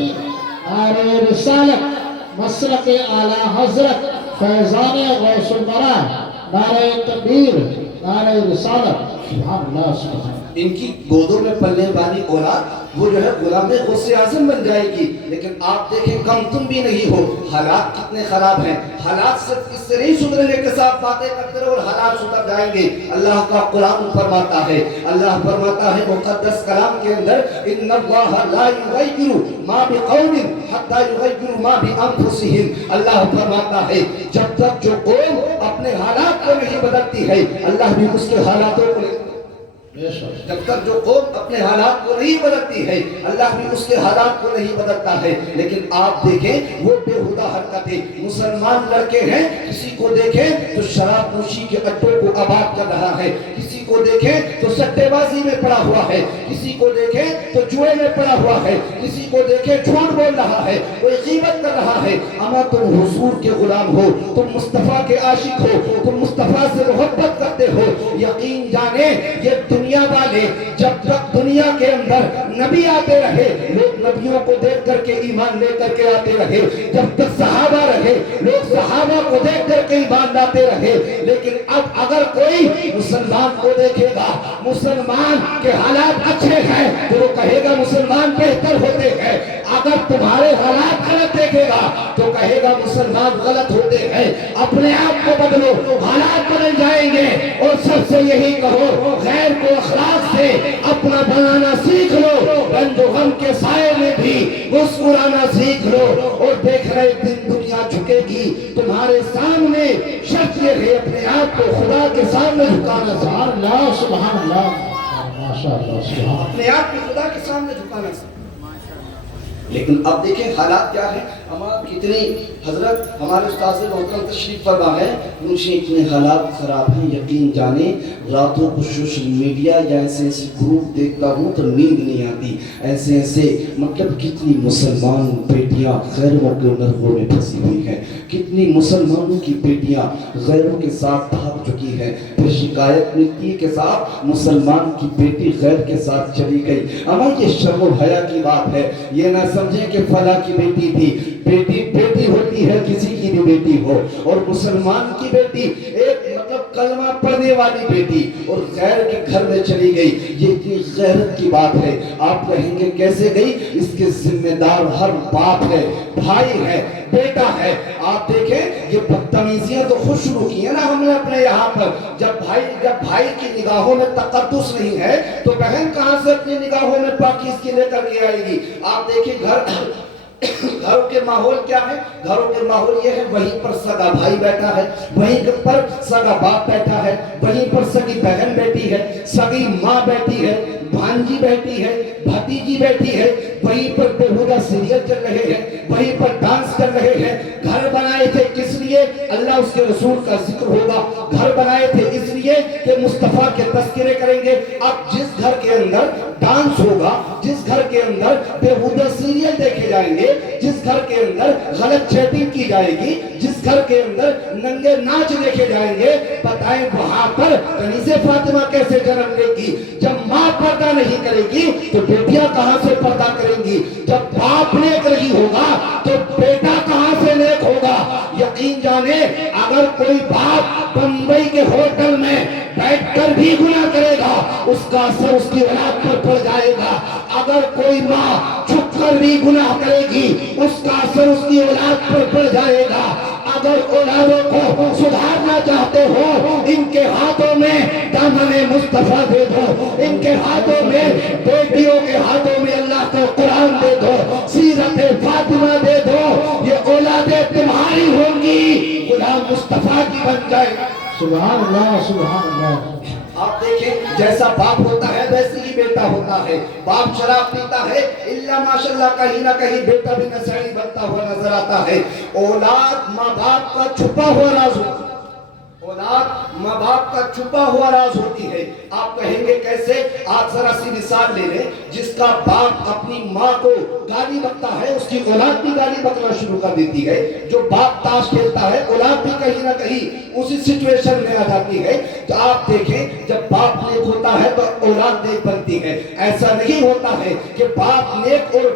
نعرہ رسالت، مسلک اعلی حضرت فیضان غوث الورا، نعرہ تکبیر، نعرہ رسالت، سبحان اللہ، سبحان اللہ۔ ان کی گودوں میں پلنے والی اولاد وہ جو ہے غلام غوث اعظم بن جائے گی، لیکن آپ دیکھیں کم تم بھی نہیں ہو، حالات کتنے خراب ہیں۔ حالات صرف اس سے نہیں سدھرنے کے ساتھ باتیں کرتے رہو اور حالات سدھر جائیں گے۔ اللہ کا قرآن فرماتا ہے، اللہ فرماتا ہے مقدس کلام کے اندر، ان اللہ لا یغیر ما بقوم حتی یغیر ما بانفسہم۔ اللہ فرماتا ہے جب تک جو قوم اپنے حالات کو نہیں بدلتی ہے اللہ بھی اس کے حالاتوں کو بے شک جب تک جو قوم اپنے حالات کو نہیں بدلتی ہے اللہ بھی اس کے حالات کو نہیں بدلتا ہے. لیکن آپ دیکھیں وہ بےہودہ حرکتیں مسلمان لڑکے ہیں, کسی کو دیکھیں تو شراب نوشی کے اڈوں کو آباد کر رہا ہے, کسی کو دیکھیں تو سٹے بازی میں پڑا ہوا ہے, کسی کو دیکھیں تو جوئے میں پڑا ہوا ہے, کسی کو دیکھیں جھوٹ بول رہا ہے, کوئی غیبت کر رہا ہے. اما تم حضور کے غلام ہو, تم مصطفیٰ کے عاشق ہو, تم مصطفیٰ سے محبت کرتے ہو, یقین جانے یہ دنیا والے جب تک دنیا کے اندر نبی آتے رہے لوگ نبیوں کو دیکھ کر کے ایمان لے کر کے آتے رہے, جب تک صحابہ رہے لوگ صحابہ کو دیکھ کر کے ایمان لاتے رہے. لیکن اب اگر کوئی مسلمان کو دیکھے گا مسلمان کے حالات اچھے ہیں تو وہ کہے گا مسلمان بہتر ہوتے ہیں, اگر تمہارے حالات غلط دیکھے گا تو کہے گا مسلمان غلط ہوتے ہیں. اپنے آپ کو بدلو, حالات بدل جائیں گے. اور سب سے یہی کہو غیر کو اخلاق سے اپنا بنانا سیکھ لو, رنج و غم کے سائے میں بھی مسکرانا سیکھ لو. اور دیکھ رہے دن دنیا جھکے گی تمہارے سامنے, شرط یہ ہے اپنے آپ کو خدا کے سامنے جھکانا. سبحان اللہ سبحان اللہ ماشاء اللہ سبحان اپنے آپ کو خدا کے سامنے جھکانا سیکھ. لیکن اب دیکھیں حالات کیا ہیں. ہمارا کتنی حضرت ہمارے استاد محترم تشریف فرما ہے, ان سے اتنے حالات خراب ہیں یقین جانے. راتوں کو سوشل میڈیا یا ایسے ایسے گروپ دیکھتا ہوں تو نیند نہیں آتی. ایسے ایسے مطلب کتنی مسلمان بیٹیاں غیروں کے نرغوں میں پھنسی ہوئی ہیں, کتنی مسلمانوں کی بیٹیاں غیروں کے ساتھ بھاگ چکی ہیں. پھر شکایت ملتی ہے کہ صاحب مسلمان کی بیٹی غیر کے ساتھ چلی گئی. ہمیں یہ شرم و حیا کی بات ہے, یہ نہ سمجھیں کہ فلاں کی بیٹی تھی. بیٹی بیٹی ہوتی ہے, کسی کی بھی بیٹی ہو, اور مسلمان کی بیٹی ایک مطلب کلمہ پڑھنے والی بیٹی اور غیر کے گھر میں چلی گئی, یہ غیرت کی بات ہے. آپ کہیں گے کیسے گئی؟ اس کے ذمہ دار ہر باپ ہے, بھائی ہے, بیٹا ہے. آپ دیکھیں یہ بدتمیزیاں تو خود شروع کی ہیں نا ہم نے اپنے یہاں پر. جب بھائی کی نگاہوں میں تقدس نہیں ہے تو بہن کہاں سے اپنی نگاہوں میں پاکیزگی لے کر کے آئے گی. آپ دیکھیں گھروں کے ماحول کیا ہے؟ گھروں کے ماحول یہ ہے وہیں پر سگا بھائی بیٹھا ہے, وہیں پر سگا باپ بیٹھا ہے, وہیں پر سگی بہن بیٹھی ہے, سگی ماں بیٹھی ہے, بھانجی بیٹھی ہے, بھتیجی بیٹھی ہے, وہیں پر بےہودہ سیریل چل رہے ہیں, وہیں پر ڈانس کر رہے ہیں. گھر بنائے تھے کس لیے؟ اللہ اس کے رسول کا ذکر ہوگا. گھر بنائے تھے اس لیے کہ مصطفیٰ کے تذکرے کریں گے. اب جس گھر کے اندر ڈانس ہوگا, جس گھر کے اندر بےہودہ سیریل دیکھے جائیں گے, جس گھر کے اندر غلط چیٹنگ کی جائے گی, جس گھر کے اندر ننگے ناچ دیکھے جائیں گے, بتائیں وہاں پر کنیزہ فاطمہ کیسے جنم لے گی؟ جب ماں پردہ نہیں کرے گی تو بیٹیاں کہاں سے پردہ کریں گی؟ جب باپ نیک نہیں ہوگا تو بیٹا کہاں سے نیک ہوگا؟ یقین جانے اگر کوئی باپ بمبئی کے ہوٹل میں بیٹھ کر بھی گناہ کرے گا اس کا اثر اس کی اولاد پر پڑ جائے گا. اگر کوئی ماں چھپ کر بھی گناہ کرے گی اس کا اثر اس کی اولاد پر پڑ جائے گا. اگر اولادوں کو سدھارنا چاہتے ہو ان کے ہاتھوں میں دامن مصطفیٰ دے دو, ان کے ہاتھوں میں بیٹیوں کے ہاتھوں میں اللہ کا قرآن دے دو, سیرت فاطمہ دے دو, یہ اولادیں تمہاری ہوں گی, غلام مصطفیٰ کی بن جائے. سبحان اللہ سبحان اللہ. آپ دیکھیں جیسا باپ ہوتا ہے ویسے ہی بیٹا ہوتا ہے. باپ شراب پیتا ہے الا ماشاءاللہ کہیں نہ کہیں بیٹا بھی نشانی بنتا ہوا نظر آتا ہے. اولاد ماں باپ کا چھپا ہوا راز ہوتا ہے, اولاد ماں باپ کا چھپا ہوا راز ہوتی ہے. آپ کہیں گے کیسے؟ آپ ذرا سی مثال لے لیں. جس کا باپ اپنی ماں کو گالی بکتا ہے اس کی اولاد بھی گالی بکنا شروع کر دیتی ہے. جو باپ تاش کھیلتا ہے اولاد بھی کہیں نہ کہیں اسی سچویشن میں آ جاتی ہے. تو آپ دیکھیں جب باپ نیک ہوتا ہے تو اولاد نیک بنتی ہے. ایسا نہیں ہوتا ہے کہ باپ نیک اور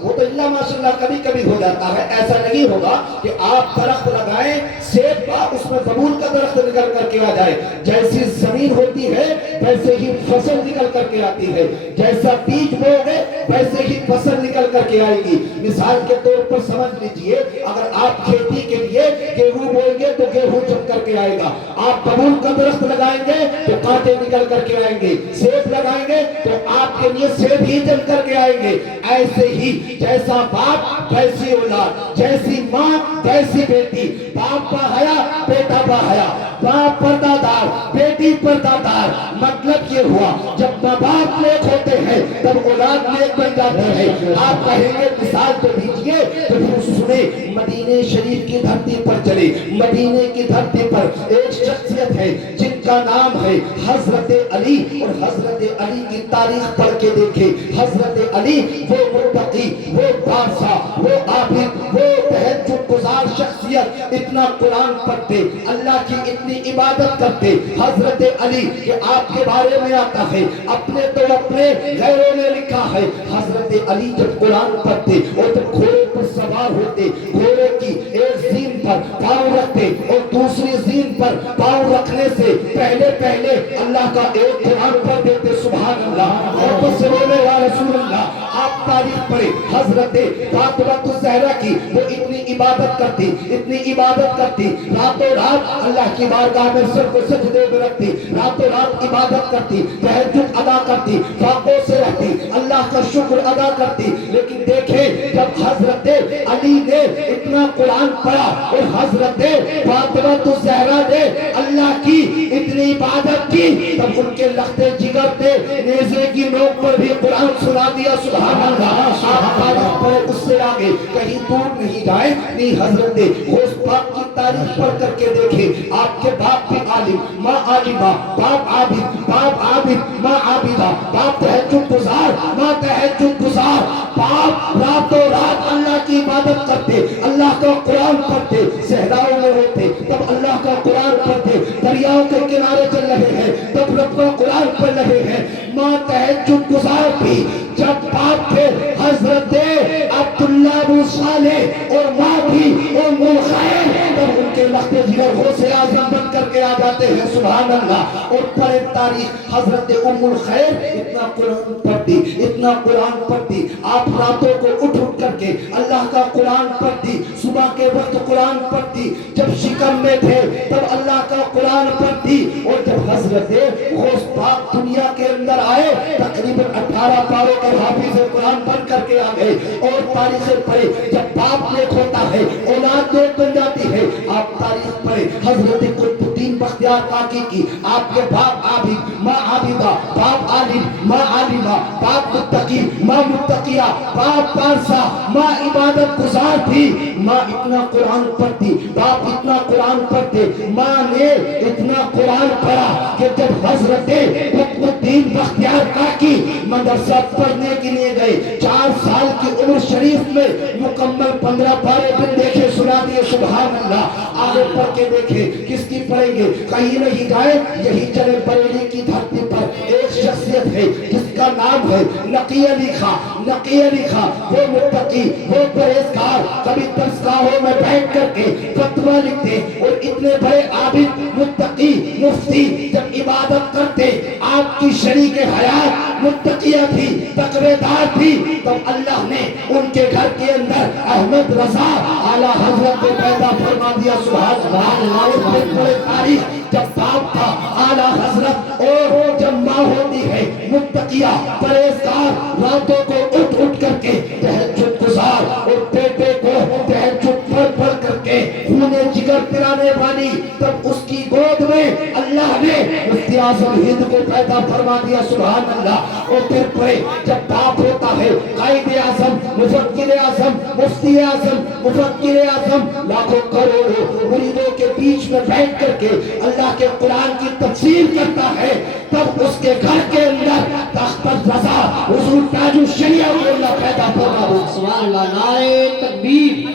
وہ تو اللہ ماشاءاللہ کبھی کبھی ہو جاتا ہے. ایسا نہیں ہوگا کہ آپ درخت لگائیں سیب کا, اس میں زبون کا درخت نکل کر کے آ جائے. جیسی زمین ہوتی ہے ویسے ہی فصل نکل کر کے آتی ہے, جیسا بیج بوگے ویسے ہی فصل نکل کر کے آئے گی. مثال کے طور پر سمجھ لیجئے اگر آپ کھیتی کے لیے گیہوں بوئیں گے تو گیہوں جم کر کے آئے گا. آپ ببول کا درخت لگائیں گے تو کانٹے نکل کر کے آئیں گے. سیب لگائیں گے تو آپ کے لیے سیب ہی جم کر کے آئیں گے. ایسے ہی جیسا باپ ویسی اولاد, جیسی ماں ویسی بیٹی. باپ کا حیا بیٹا کا حیا, باپ پردہ دار بیٹی پردہ دار. مطلب یہ ہوا جب ماں باپ نیک ہوتے ہیں تب اولاد نیک بن جاتی ہے. آپ کہیں گے مثال تو دیجئے تو پھر سنیں. مدینے شریف کی دھرتی پر چلے. مدینے کی دھرتی پر ایک شخصیت ہے جن کا نام ہے حضرت علی. اور حضرت علی کی تاریخ پڑھ کے دیکھیں. حضرت علی وہ متقی، وہ بادشاہ، وہ عابد، وہ تہجد گزار شخصیت، اتنا قرآن پڑھتے، اللہ کی اتنی عبادت کرتے. حضرت علی کہ آپ کے بارے میں آتا ہے اپنے تو اپنے غیروں نے لکھا ہے. حضرت علی جب قرآن پڑھتے اور جب گھوڑے پر سوار ہوتے، گھوڑے کی ایک زین پر پاؤں رکھتے اور دوسری زین پر پاؤں رکھنے سے پہلے پہلے اللہ کا ایک قرآن پڑھ دیتے. سبحان اللہ. اور تو سنونے یا رسول اللہ. آپ تاریخ پڑھیں حضرت فاطمہ الزہرا کی. وہ اتنی عبادت کرتی، اتنی عبادت کرتی، راتوں رات اللہ کی بارگاہ میں سر کو سجدے میں رکھتی، راتوں رات عبادت کرتی، تہجد ادا کرتی، فاقوں سے رہتی، اللہ کا شکر ادا کرتی. لیکن دیکھیں جب حضرت علی نے اتنا قرآن پڑھا اور حضرت فاطمہ الزہرا نے اللہ کی اتنی عبادت کی، تب ان کے لختے جگر نے نیزے کی نوک پر بھی قرآن سنا دیا. سبحان اللہ. آپ تاریخ پڑھے اس سے آگے کہیں دور نہیں جائیں. نہیں حضرت غوث پاک کی تاریخ پڑھ کر کے دیکھیں. آپ کے باپ بھی عالم، ماں عالمہ، باپ عابد، باپ عابد، ماں عابدہ، باپ تہجد گزار، ماں تہجد گزار. باپ راتوں رات اللہ کی عبادت کرتے، اللہ کا قرآن پڑھتے، صحراؤں میں ہوتے تب اللہ کا قرآن پڑھتے، دریاؤں کے کنارے چل رہے ہیں تب رب کا قرآن پڑھ رہے ہیں. ماں تہجد گزار بھی. جب باپ تھے حضرت عبداللہ بن صالح اور ماں بھی ام الخیر، تب ان کے لخت جگر غوث اعظم بن کر کے آ جاتے ہیں. سبحان اللہ. اور پڑھے تاریخ حضرت ام الخیر اتنا قرآن پڑھتی، اتنا قرآن پڑھتی. آپ راتوں کو اٹھ اٹھ کر کے اللہ کا قرآن پڑھتی، صبح کے وقت قرآن پڑھتی. جب شکم میں تھے تب اللہ کا قرآن پڑھتی. اور جب حضرت غوث پاک دنیا کے اندر آئے تقریباً 18 پاروں کے حافظ قرآن بن کر کے آ گئے. اور تاریخ پڑھے جب باپ نیک ہوتا ہے اولاد نیک بن جاتی ہے. آپ تاریخ پڑھے حضرت قطب الدین بختیار کاکی کی. آپ کے باپ عابد، ماں عابدہ، باپ عالم، ماں عالمہ، باپ متقی، ماں متقیہ، باپ پارسا، ماں عبادت گزار تھی. ماں اتنا قرآن پڑھتی، باپ اتنا قرآن پڑھتے. ماں نے اتنا قرآن پڑھا کہ جب حضرت قطب الدین بختیار کاکی مدرسہ پڑھنے کے لیے گئے 4 سال کی عمر شریف میں مکمل 15 پارے بن دیکھے سنا دیے. سبحان اللہ. آگے پڑھ کے دیکھیں کس کی پڑھیں گے. کہیں نہیں جائے یہی چلے بریلی کی دھرتی پر ایک شخصیت ہے جس کا نام ہے نقی علی خان. نقی علی خان وہ متقی، وہ پرہیزگار، کبھی درسگاہوں میں بیٹھ کر کے فتویٰ لکھتے. اور اتنے بڑے عابد، متقی، مفتی جب عبادت کرتے، آپ کی شریک حیات متقیہ تھی، تقوی دار تھی، تب اللہ نے ان کے گھر کے اندر احمد رضا اعلیٰ حضرت کو پیدا فرما دیا. سبحان اللہ. تاریخ جب باپ تھا اعلیٰ حضرت اور جب ماں ہوتی ہے متقیہ پرہیزگار، راتوں کو اٹھ اٹھ کر کے تہجد گزار اور بیٹے کو تہجد پڑھ پڑھ کر کے خونے جگر پلانے والی، تب اس کی گود میں اللہ نے مفتی اعظم ہند کو پیدا فرما دیا. سبحان اللہ. اور پھر پڑھے جب باپ ہوتا ہے قائد اعظم، مفکر اعظم، مفتی اعظم، مفکر اعظم، لاکھوں کروڑوں مریدوں کے بیچ میں بیٹھ کر کے اللہ کے قرآن کی تفسیر کرتا ہے، تب اس کے گھر کے اندر تخت رضا حضور تاج الشریعہ کو اللہ پیدا فرما دیا. سبحان اللہ. نعرہ تکبیر،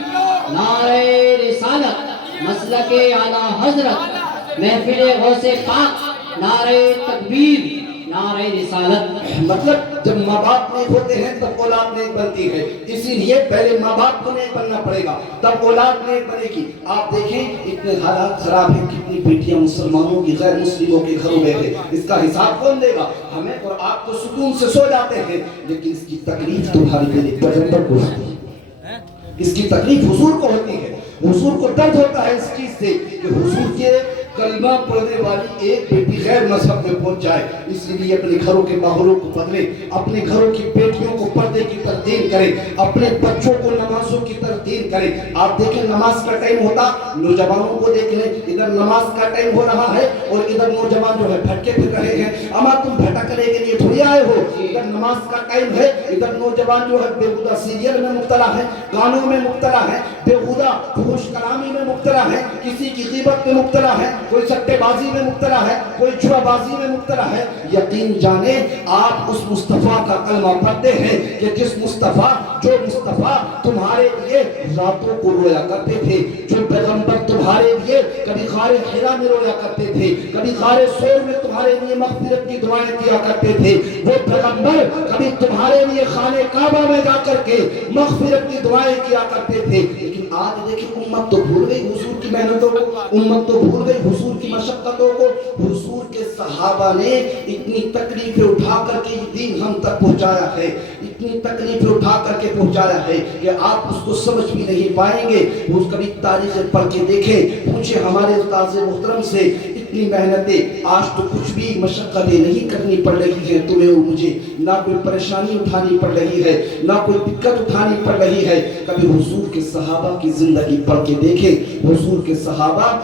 نعرہ رسالت، مسلک اعلیٰ حضرت، محفل غوث پاک. نعرہ تکبیر، نعرہ رسالت. مطلب جب ماں باپ نیک ہوتے ہیں تب اولاد نیک بنتی ہے. اسی لیے پہلے ماں باپ کو نیک بننا پڑے گا تب اولاد نیک بنے گی. آپ دیکھیں اتنے حالات خراب ہیں، کتنی بیٹیاں مسلمانوں کی غیر مسلموں کے گھروں میں ہیں. اس کا حساب کون دے گا ہمیں؟ اور آپ تو سکون سے سو جاتے ہیں، لیکن اس کی تکلیف تمہاری دل پیغمبر کو ہوتی ہے. اس کی تکلیف حضور کو ہوتی ہے. حضور کو درد ہوتا ہے اس چیز سے کہ حضور کے کلمہ پڑھنے والی ایک بیٹی غیر مذہب میں پہنچ جائے، اس لیے اپنے گھروں کے ماحولوں کو بدلے، اپنے گھروں کی بیٹیوں کو پردے کی تلقین کرے، اپنے بچوں کو نمازوں کی تلقین کرے۔ آپ دیکھیں نماز کا ٹائم ہوتا، نوجوانوں کو دیکھ لیں، ادھر نماز کا ٹائم ہو رہا ہے اور ادھر نوجوان جو ہے بھٹکے پھر رہے ہیں۔ اما تم بھٹکنے کے لیے تھوڑی آئے ہو، ادھر نماز کا ٹائم ہے، ادھر نوجوان جو ہے بےہودہ سیریل میں مبتلا ہے، گانوں میں مبتلا ہے، بےہودہ فحش کلامی میں مبتلا ہے، کسی کی غیبت میں مبتلا ہے، کوئی سٹے بازی میں مبتلا ہے، کوئی جوا بازی میں مبتلا ہے۔ یقین جانے آپ اس مصطفیٰ کا کلمہ پڑھتے ہیں کہ جس مصطفیٰ، جو مصطفیٰ تمہارے لیے راتوں کو رویا کرتے تھے، جو پیغمبر تمہارے لیے کبھی غار حرا میں رویا کرتے تھے، کبھی غار ثور میں تمہارے لیے مغفرت کی دعائیں کیا کرتے تھے، وہ پیغمبر کبھی تمہارے لیے خانے کعبہ میں جا کر کے مغفرت کی دعائیں کیا کرتے تھے۔ لیکن آج دیکھیں امت تو بھول گئی حضور کی محنتوں کو، امت تو بھول گئی حضور کی مشقتوں کو۔ حضور کے صحابہ نے اتنی تکلیفیں اٹھا کر کے یہ دین ہم تک پہنچایا ہے، اتنی تکلیفیں اٹھا کر کے پہنچایا ہے کہ آپ اس کو سمجھ بھی نہیں پائیں گے۔ وہ کبھی تاریخ پڑھ کے دیکھیں، پوچھیں ہمارے استاد محترم سے، اتنی محنتیں، آج تو کچھ بھی مشقتیں نہیں کرنی پڑ رہی ہیں تمہیں اور مجھے، نہ کوئی پریشانی اٹھانی پڑ رہی ہے، نہ کوئی دقت اٹھانی پڑ رہی ہے۔ کبھی حضور کے صحابہ کی زندگی پڑھ کے دیکھیں، حضور کے صحابہ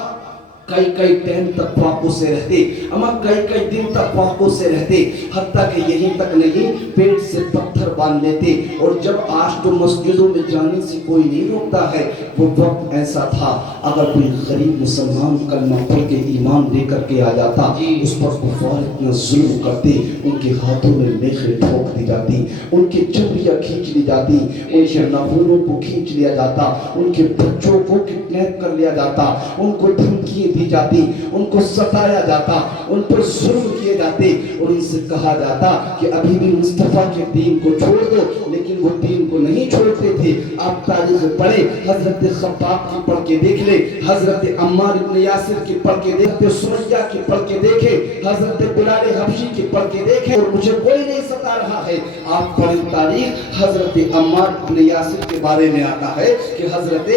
کئی ٹائم تک فاقوں سے رہتے، اما کئی دن تک فاقوں سے رہتے، حتیٰ کہ یہیں تک نہیں پیٹ سے پتھر باندھ لیتے۔ اور جب آج تو مسجدوں میں جانے سے کوئی نہیں روکتا ہے، وہ وقت ایسا تھا اگر کوئی غریب مسلمان کلمہ پڑھ کے ایمان لے کر کے آ جاتا، اس پر کفار اتنا ظلم کرتے، ان کے ہاتھوں میں میخیں ٹھوک دی جاتی، ان کی چمڑیاں کھینچ لی جاتی، ان کے ناخنوں کو کھینچ لیا جاتا، ان کے بچوں کو کڈنیپ کر لیا جاتا، ان کو دھمکیاں دی جاتی، ان کو ستایا جاتا، ان پر ظلم کیے جاتے، اور ان سے کہا جاتا کہ ابھی بھی مصطفیٰ کے دین کو چھوڑ دو، لیکن وہ دین کو نہیں چھوڑتے تھے۔ آپ تاریخ پڑھیں، حضرت خباب کی پڑھ کے دیکھ لیں، حضرت عمار ابن یاسر کی پڑھ کے دیکھیں، سمیہ کی پڑھ کے دیکھیں، حضرت بلال حبشی کی پڑھ کے دیکھیں، اور مجھے کوئی نہیں ستا رہا ہے۔ آپ پڑھیں تاریخ، حضرت عمار ابن یاسر کے بارے میں آتا ہے کہ حضرت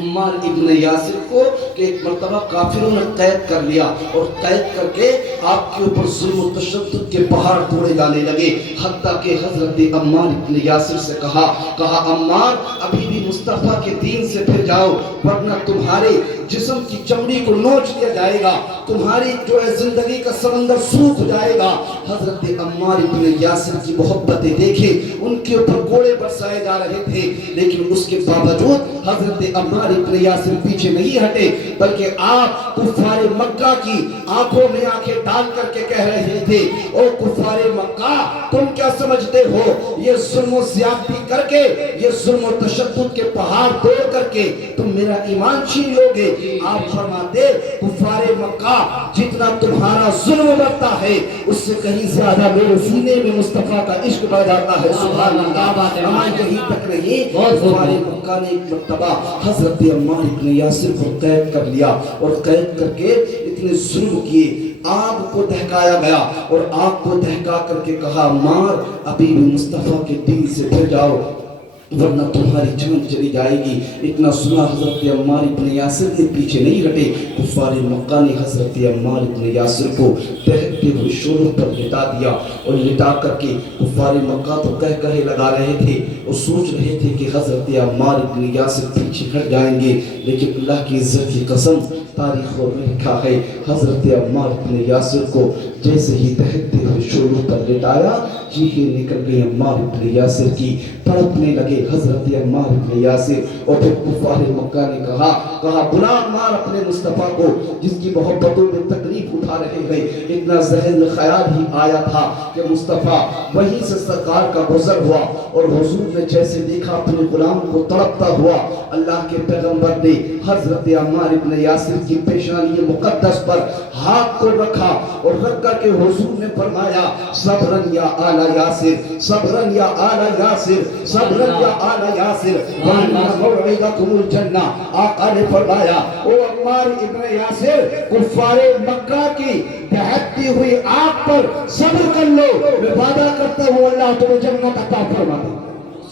عمار ابن یاسر کو کہ ایک مرتبہ کافروں نے قید کر لیا، اور قید کر کے آپ کے اوپر ظلم و تشدد کے پہاڑ توڑے جانے لگے، حتیٰ کہ حضرت عمار ابن یاسر سے کہا عمار ابھی بھی مصطفیٰ کے دین سے پھر جاؤ، ورنہ تمہارے جسم کی چمڑی کو نوچ لیا جائے گا، تمہاری جو ہے زندگی کا سمندر سوکھ جائے گا۔ حضرت عمار ابن یاسر کی محبتیں دیکھیں، ان کے اوپر کوڑے برسائے جا رہے تھے، لیکن اس کے باوجود حضرت عمار ابن یاسر پیچھے نہیں ہٹے، بلکہ آپ کفار مکہ کی آنکھوں میں آنکھیں ڈال کر کے کہہ رہے تھے، او کفار مکہ تم کیا سمجھتے ہو، یہ ظلم و زیادتی کر کے، یہ ظلم و تشدد کے پہاڑ توڑ کر کے تم میرا ایمان چھین لو گے؟ آپ فرماتے کفار مکہ جتنا تمہارا ظلم بڑھتا ہے، اس سے کہیں زیادہ میرے سینے میں مصطفیٰ کا عشق بڑھ جاتا ہے۔ سبحان اللہ۔ ہمیں یہی تک نہیں، کفار مکہ نے ایک مرتبہ حضرت عمار ابن یاسر کو قید کر لیا، اور قید کر کے اتنے ظلم کیے، آگ کو دہکایا گیا، اور آگ کو دہکا کر کے کہا عمار ابھی بھی مصطفیٰ کے دین سے پھر جاؤ، ورنہ تمہاری جان چلی جائے گی۔ اتنا سنا حضرت عمار ابن یاسر کے پیچھے نہیں ہٹے، کفار مکہ نے حضرت عمار ابن یاسر کو دہکتے ہوئے شعلوں پر لٹا دیا، اور لٹا کر کے کفار مکہ تو کہے لگا رہے تھے، اور سوچ رہے تھے کہ حضرت عمار ابن یاسر پیچھے ہٹ جائیں گے، لیکن اللہ کی عزت کی قسم تاریخ میں لکھا ہے حضرت عمار ابن یاسر کو جیسے ہی دہکتے ہوئے شعلوں پر لٹایا، چیخیں نکل گئی عمار ابن یاسر کی، تڑپنے لگے حضرت عمار ابن یاسر، اور پھر کفار مکہ نے کہا بلا عمار اپنے مصطفیٰ کو جس کی محبتوں میں تکلیف اٹھا رہے ہیں۔ اتنا ذہن میں خیال ہی آیا تھا کہ مصطفیٰ وہیں سے سرکار کا گزر ہوا، اور حضور نے جیسے دیکھا اپنے غلام کو تڑپتا ہوا، اللہ کے پیغمبر نے حضرت عمار ابن یاسر کی پیشانی مقدس پر ہاتھ کو رکھا، اور رکھ کر کے حضور نے فرمایا صبرن یا آل یاسر، صبرن یا آل یاسر، صبرن یا آل یاسر، وَإِنَّ مَوْعِدَكُمُ الْجَنَّةُ۔ آقا نے فرمایا او عمار ابن یاسر، کفار مکہ کی دہکتی ہوئی آگ پر صبر کر لو، میں وعدہ کرتا ہوں اللہ تمہیں جنت عطا فرما دے۔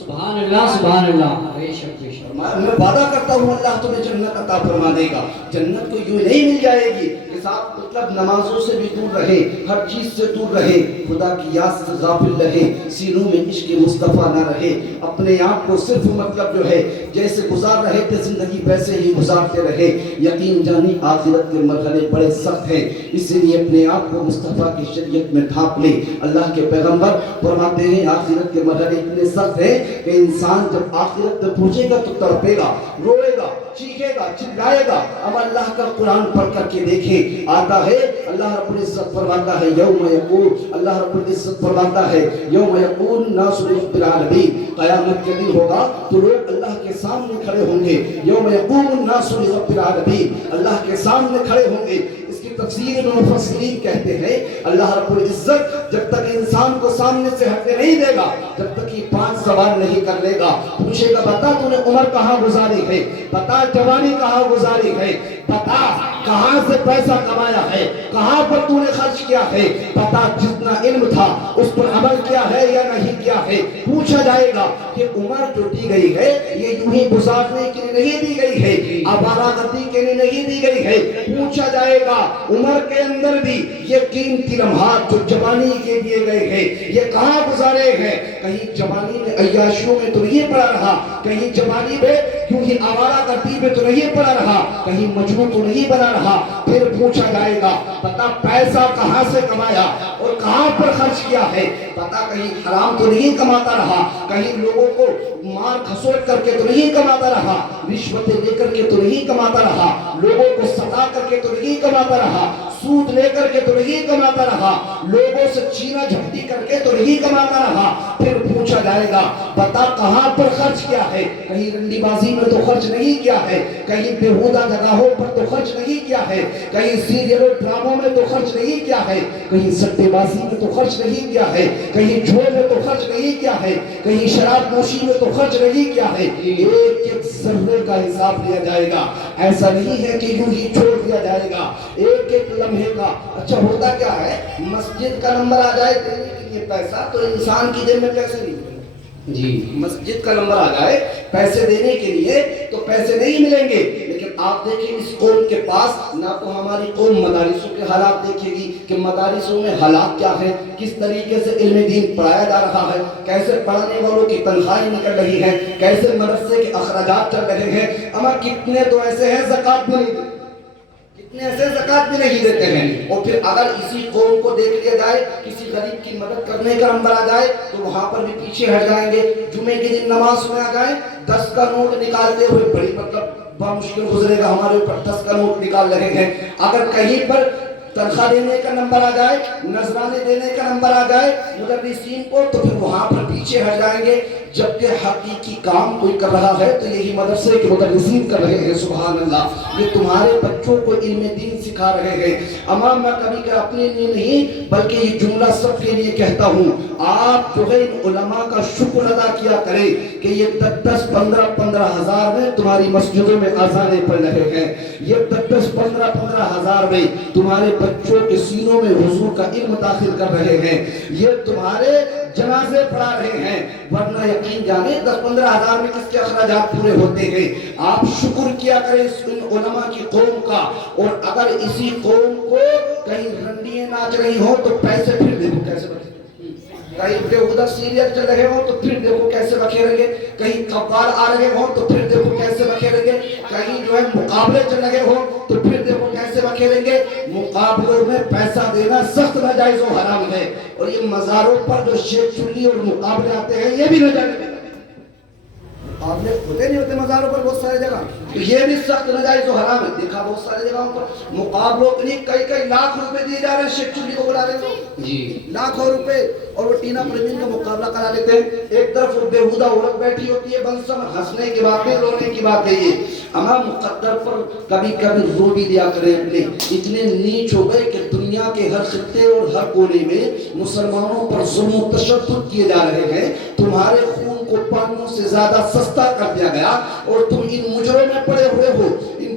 سبحان اللہ، سبحان اللہ۔ بے شک بے شک میں وعدہ کرتا ہوں اللہ تمہیں جنت عطا فرما دے گا. جنت کو یوں نہیں مل جائے گی کہ صاحب مطلب نمازوں سے بھی دور رہے, ہر چیز سے دور رہے, خدا کی یاد سے غافل رہے, سینوں میں عشق مصطفیٰ نہ رہے, اپنے آپ کو صرف مطلب جو ہے جیسے گزار رہے تھے زندگی ویسے ہی گزارتے رہے. یقین جانی آخرت کے مرحلے بڑے سخت ہیں, اسی لیے اپنے آپ کو مصطفیٰ کی شریعت میں ڈھانپ لے. اللہ کے پیغمبر فرماتے ہیں آخرت کے مرحلے اتنے سخت ہیں کہ انسان جب آخرت میں پہنچے گا تو تڑپے گا, روئے گا, چیخے گا, چلائے گا. اب اللہ کا قرآن پڑھ کر کے دیکھیں, آتا ہے اللہ رب العزت فرماتا ہے یوم یقول, اللہ رب العزت فرماتا ہے یوم یقول الناس لرب العالمین, قیامت کے دن ہوگا تو لوگ اللہ کے سامنے کھڑے ہوں گے. یوم یقول الناس لرب العالمین, اللہ کے سامنے کھڑے ہوں گے. اس کی تفسیر میں مفسرین کہتے ہیں اللہ رب العزت جب تک انسان کو سامنے سے ہٹنے نہیں دے گا, جب تک یہ 5 سوال نہیں کر لے گا, پوچھے گا بتا تو نے عمر کہاں گزاری ہے, بتا جوانی کہاں گزاری ہے, بتا کہاں سے پیسہ کمایا ہے, کہاں پر تو نے خرچ کیا ہے, بتا جتنا علم تھا اس پر عمل کیا ہے یا نہیں کیا ہے. پوچھا جائے گا کہ عمر جو دی گئی ہے یہ یوں ہی گزارنے کے لیے نہیں دی گئی ہے, آوارہ گردی کے لیے نہیں دی گئی ہے. پوچھا جائے گا عمر کے اندر بھی یہ قیمتی لمحات جو جوانی کے دیے گئے ہیں یہ کہاں گزارے ہیں. کہیں جوانی میں عیاشیوں میں تو نہیں پڑا رہا, کہیں جوانی میں کیوں ہی آوارہ گردی میں تو نہیں پڑا رہا, کہیں مجنون تو نہیں بنا رہا. پھر پوچھا جائے گا بتا پیسہ کہاں سے کمایا اور کہاں پر خرچ کیا ہے, بتا کہیں حرام تو نہیں کماتا رہا, کہیں لوگوں کو مار کھسوٹ کر کے تو نہیں کماتا رہا, رشوتیں لے کر کے تو نہیں کماتا رہا, لوگوں کو ستا کر کے تو نہیں کماتا رہا, سود لے کر کے تو نہیں کماتا رہا, لوگوں سے چینا جھپٹی کر کے تو نہیں کماتا رہا. پھر پوچھا جائے گا بتا کہاں پر خرچ کیا ہے, کہیں رنڈی بازی میں تو خرچ نہیں کیا ہے, کہیں بےہودہ جگہوں پر تو خرچ نہیں کیا ہے, کہیں سیریل اور ڈراموں میں تو خرچ نہیں کیا ہے, کہیں سٹے بازی میں تو خرچ نہیں کیا ہے, کہیں جھول میں تو خرچ نہیں کیا ہے, کہیں شراب نوشی میں تو خرچ نہیں کیا ہے. ایک ایک ذرے کا حساب لیا جائے گا. ایسا نہیں ہے کہ یوں ہی چھوڑ دیا جائے گا, ایک ایک لمحے کا. اچھا ہوتا کیا ہے, مسجد کا نمبر آ جائے دینے کے لیے پیسہ تو انسان کی جیب میں پیسے نہیں ملیں جی, مسجد کا نمبر آ جائے پیسے دینے کے لیے تو پیسے نہیں ملیں گے. لیکن آپ دیکھیں اس قوم کے پاس نہ تو ہماری قوم مدارسوں کے حالات دیکھے گی کہ مدارسوں میں حالات کیا ہیں, کس طریقے سے علم دین پڑھایا جا رہا ہے, کیسے پڑھانے والوں کی تنخواہیں نکل رہی ہیں, کیسے مدرسے کے اخراجات چل رہے ہیں. اما کتنے تو ایسے ہیں زکوٰۃ بھی نہیں دیتے, کتنے ایسے زکوٰۃ بھی نہیں دیتے ہیں. اور پھر اگر اسی قوم کو دیکھ لیا جائے, کسی غریب کی مدد کرنے کا نمبر آ جائے تو وہاں پر بھی پیچھے ہٹ جائیں گے. جمعے کے دن نماز میں آ جائیں 10 کا نوٹ نکالتے ہوئے بڑی مطلب بڑا مشکل گزرے گا ہمارے اوپر, 10 کا نوٹ نکال رہے ہیں. اگر کہیں پر تنخواہ دینے کا نمبر آ جائے, نذرانے دینے کا نمبر آ جائے مدرسین کو, تو پھر وہاں پر پیچھے ہٹ جائیں گے. جبکہ حقیقی کام کوئی کر رہا ہے تو یہی مدرسے کے مدرسین کر رہے ہیں. سبحان اللہ, یہ تمہارے بچوں کو علم دین سکھا رہے ہیں. اما میں کبھی کہ اپنے لیے نہیں بلکہ یہ جملہ سب کے لیے کہتا ہوں, آپ جو ہے ان علماء کا شکر ادا کیا کریں کہ یہ 10-15 ہزار میں تمہاری مسجدوں میں اذانیں پڑھ رہے ہیں, یہ 10-15 ہزار میں تمہارے بچوں کے سینوں میں حضور کا علم داخل کر رہے ہیں, یہ تمہارے جنازے پڑھا رہے ہیں. ورنہ یقین جانے 10-15 ہزار میں کس کے اخراجات پورے ہوتے ہیں. آپ شکر کیا کریں ان علماء کی قوم کا. اور اگر اسی قوم کو کہیں رنڈیاں ناچ رہی ہوں تو پیسے پھر دیکھو کیسے بچے, کہیں بےہودہ سیریل چل رہے ہوں تو پھر دیکھو کیسے بکھیریں گے, کہیں قوال آ رہے ہوں تو پھر دیکھو کیسے بکھیریں گے, کہیں جو ہے مقابلے چل رہے ہوں تو پھر دیکھو کیسے بکھیریں گے. مقابلوں میں پیسہ دینا سخت ناجائز و حرام ہے. اور یہ مزاروں پر جو شیخ چلی اور مقابلے آتے ہیں یہ بھی ناجائز ہے. مقابلے ہوتے نہیں ہوتے مزاروں پر بہت سارے جگہ, تو یہ بھی سخت ناجائز و حرام ہے. دیکھا بہت سارے جگہوں پر مقابلوں کے لیے کئی لاکھ روپے دیے جا رہے ہیں, شیخ چلی کو بلا رہے ہیں جی, لاکھوں روپے, اور وہ ٹینا پرمین کا مقابلہ کرا لیتے ہیں. ایک طرف وہ بےہودہ عورت بیٹھی ہوتی ہے, بنسم ہنسنے کی باتیں, رونے کی باتیں. یہ اما مقدر پر کبھی کبھی رو بھی دیا کریں اپنے. اتنے نیچ ہو گئے کہ دنیا کے ہر خطے اور ہر کونے میں مسلمانوں پر ظلم و تشدد کیے جا رہے ہیں. تمہارے خون کو پانیوں سے زیادہ سستا کر دیا گیا اور تم ان مجرموں میں پڑے ہوئے ہو, ان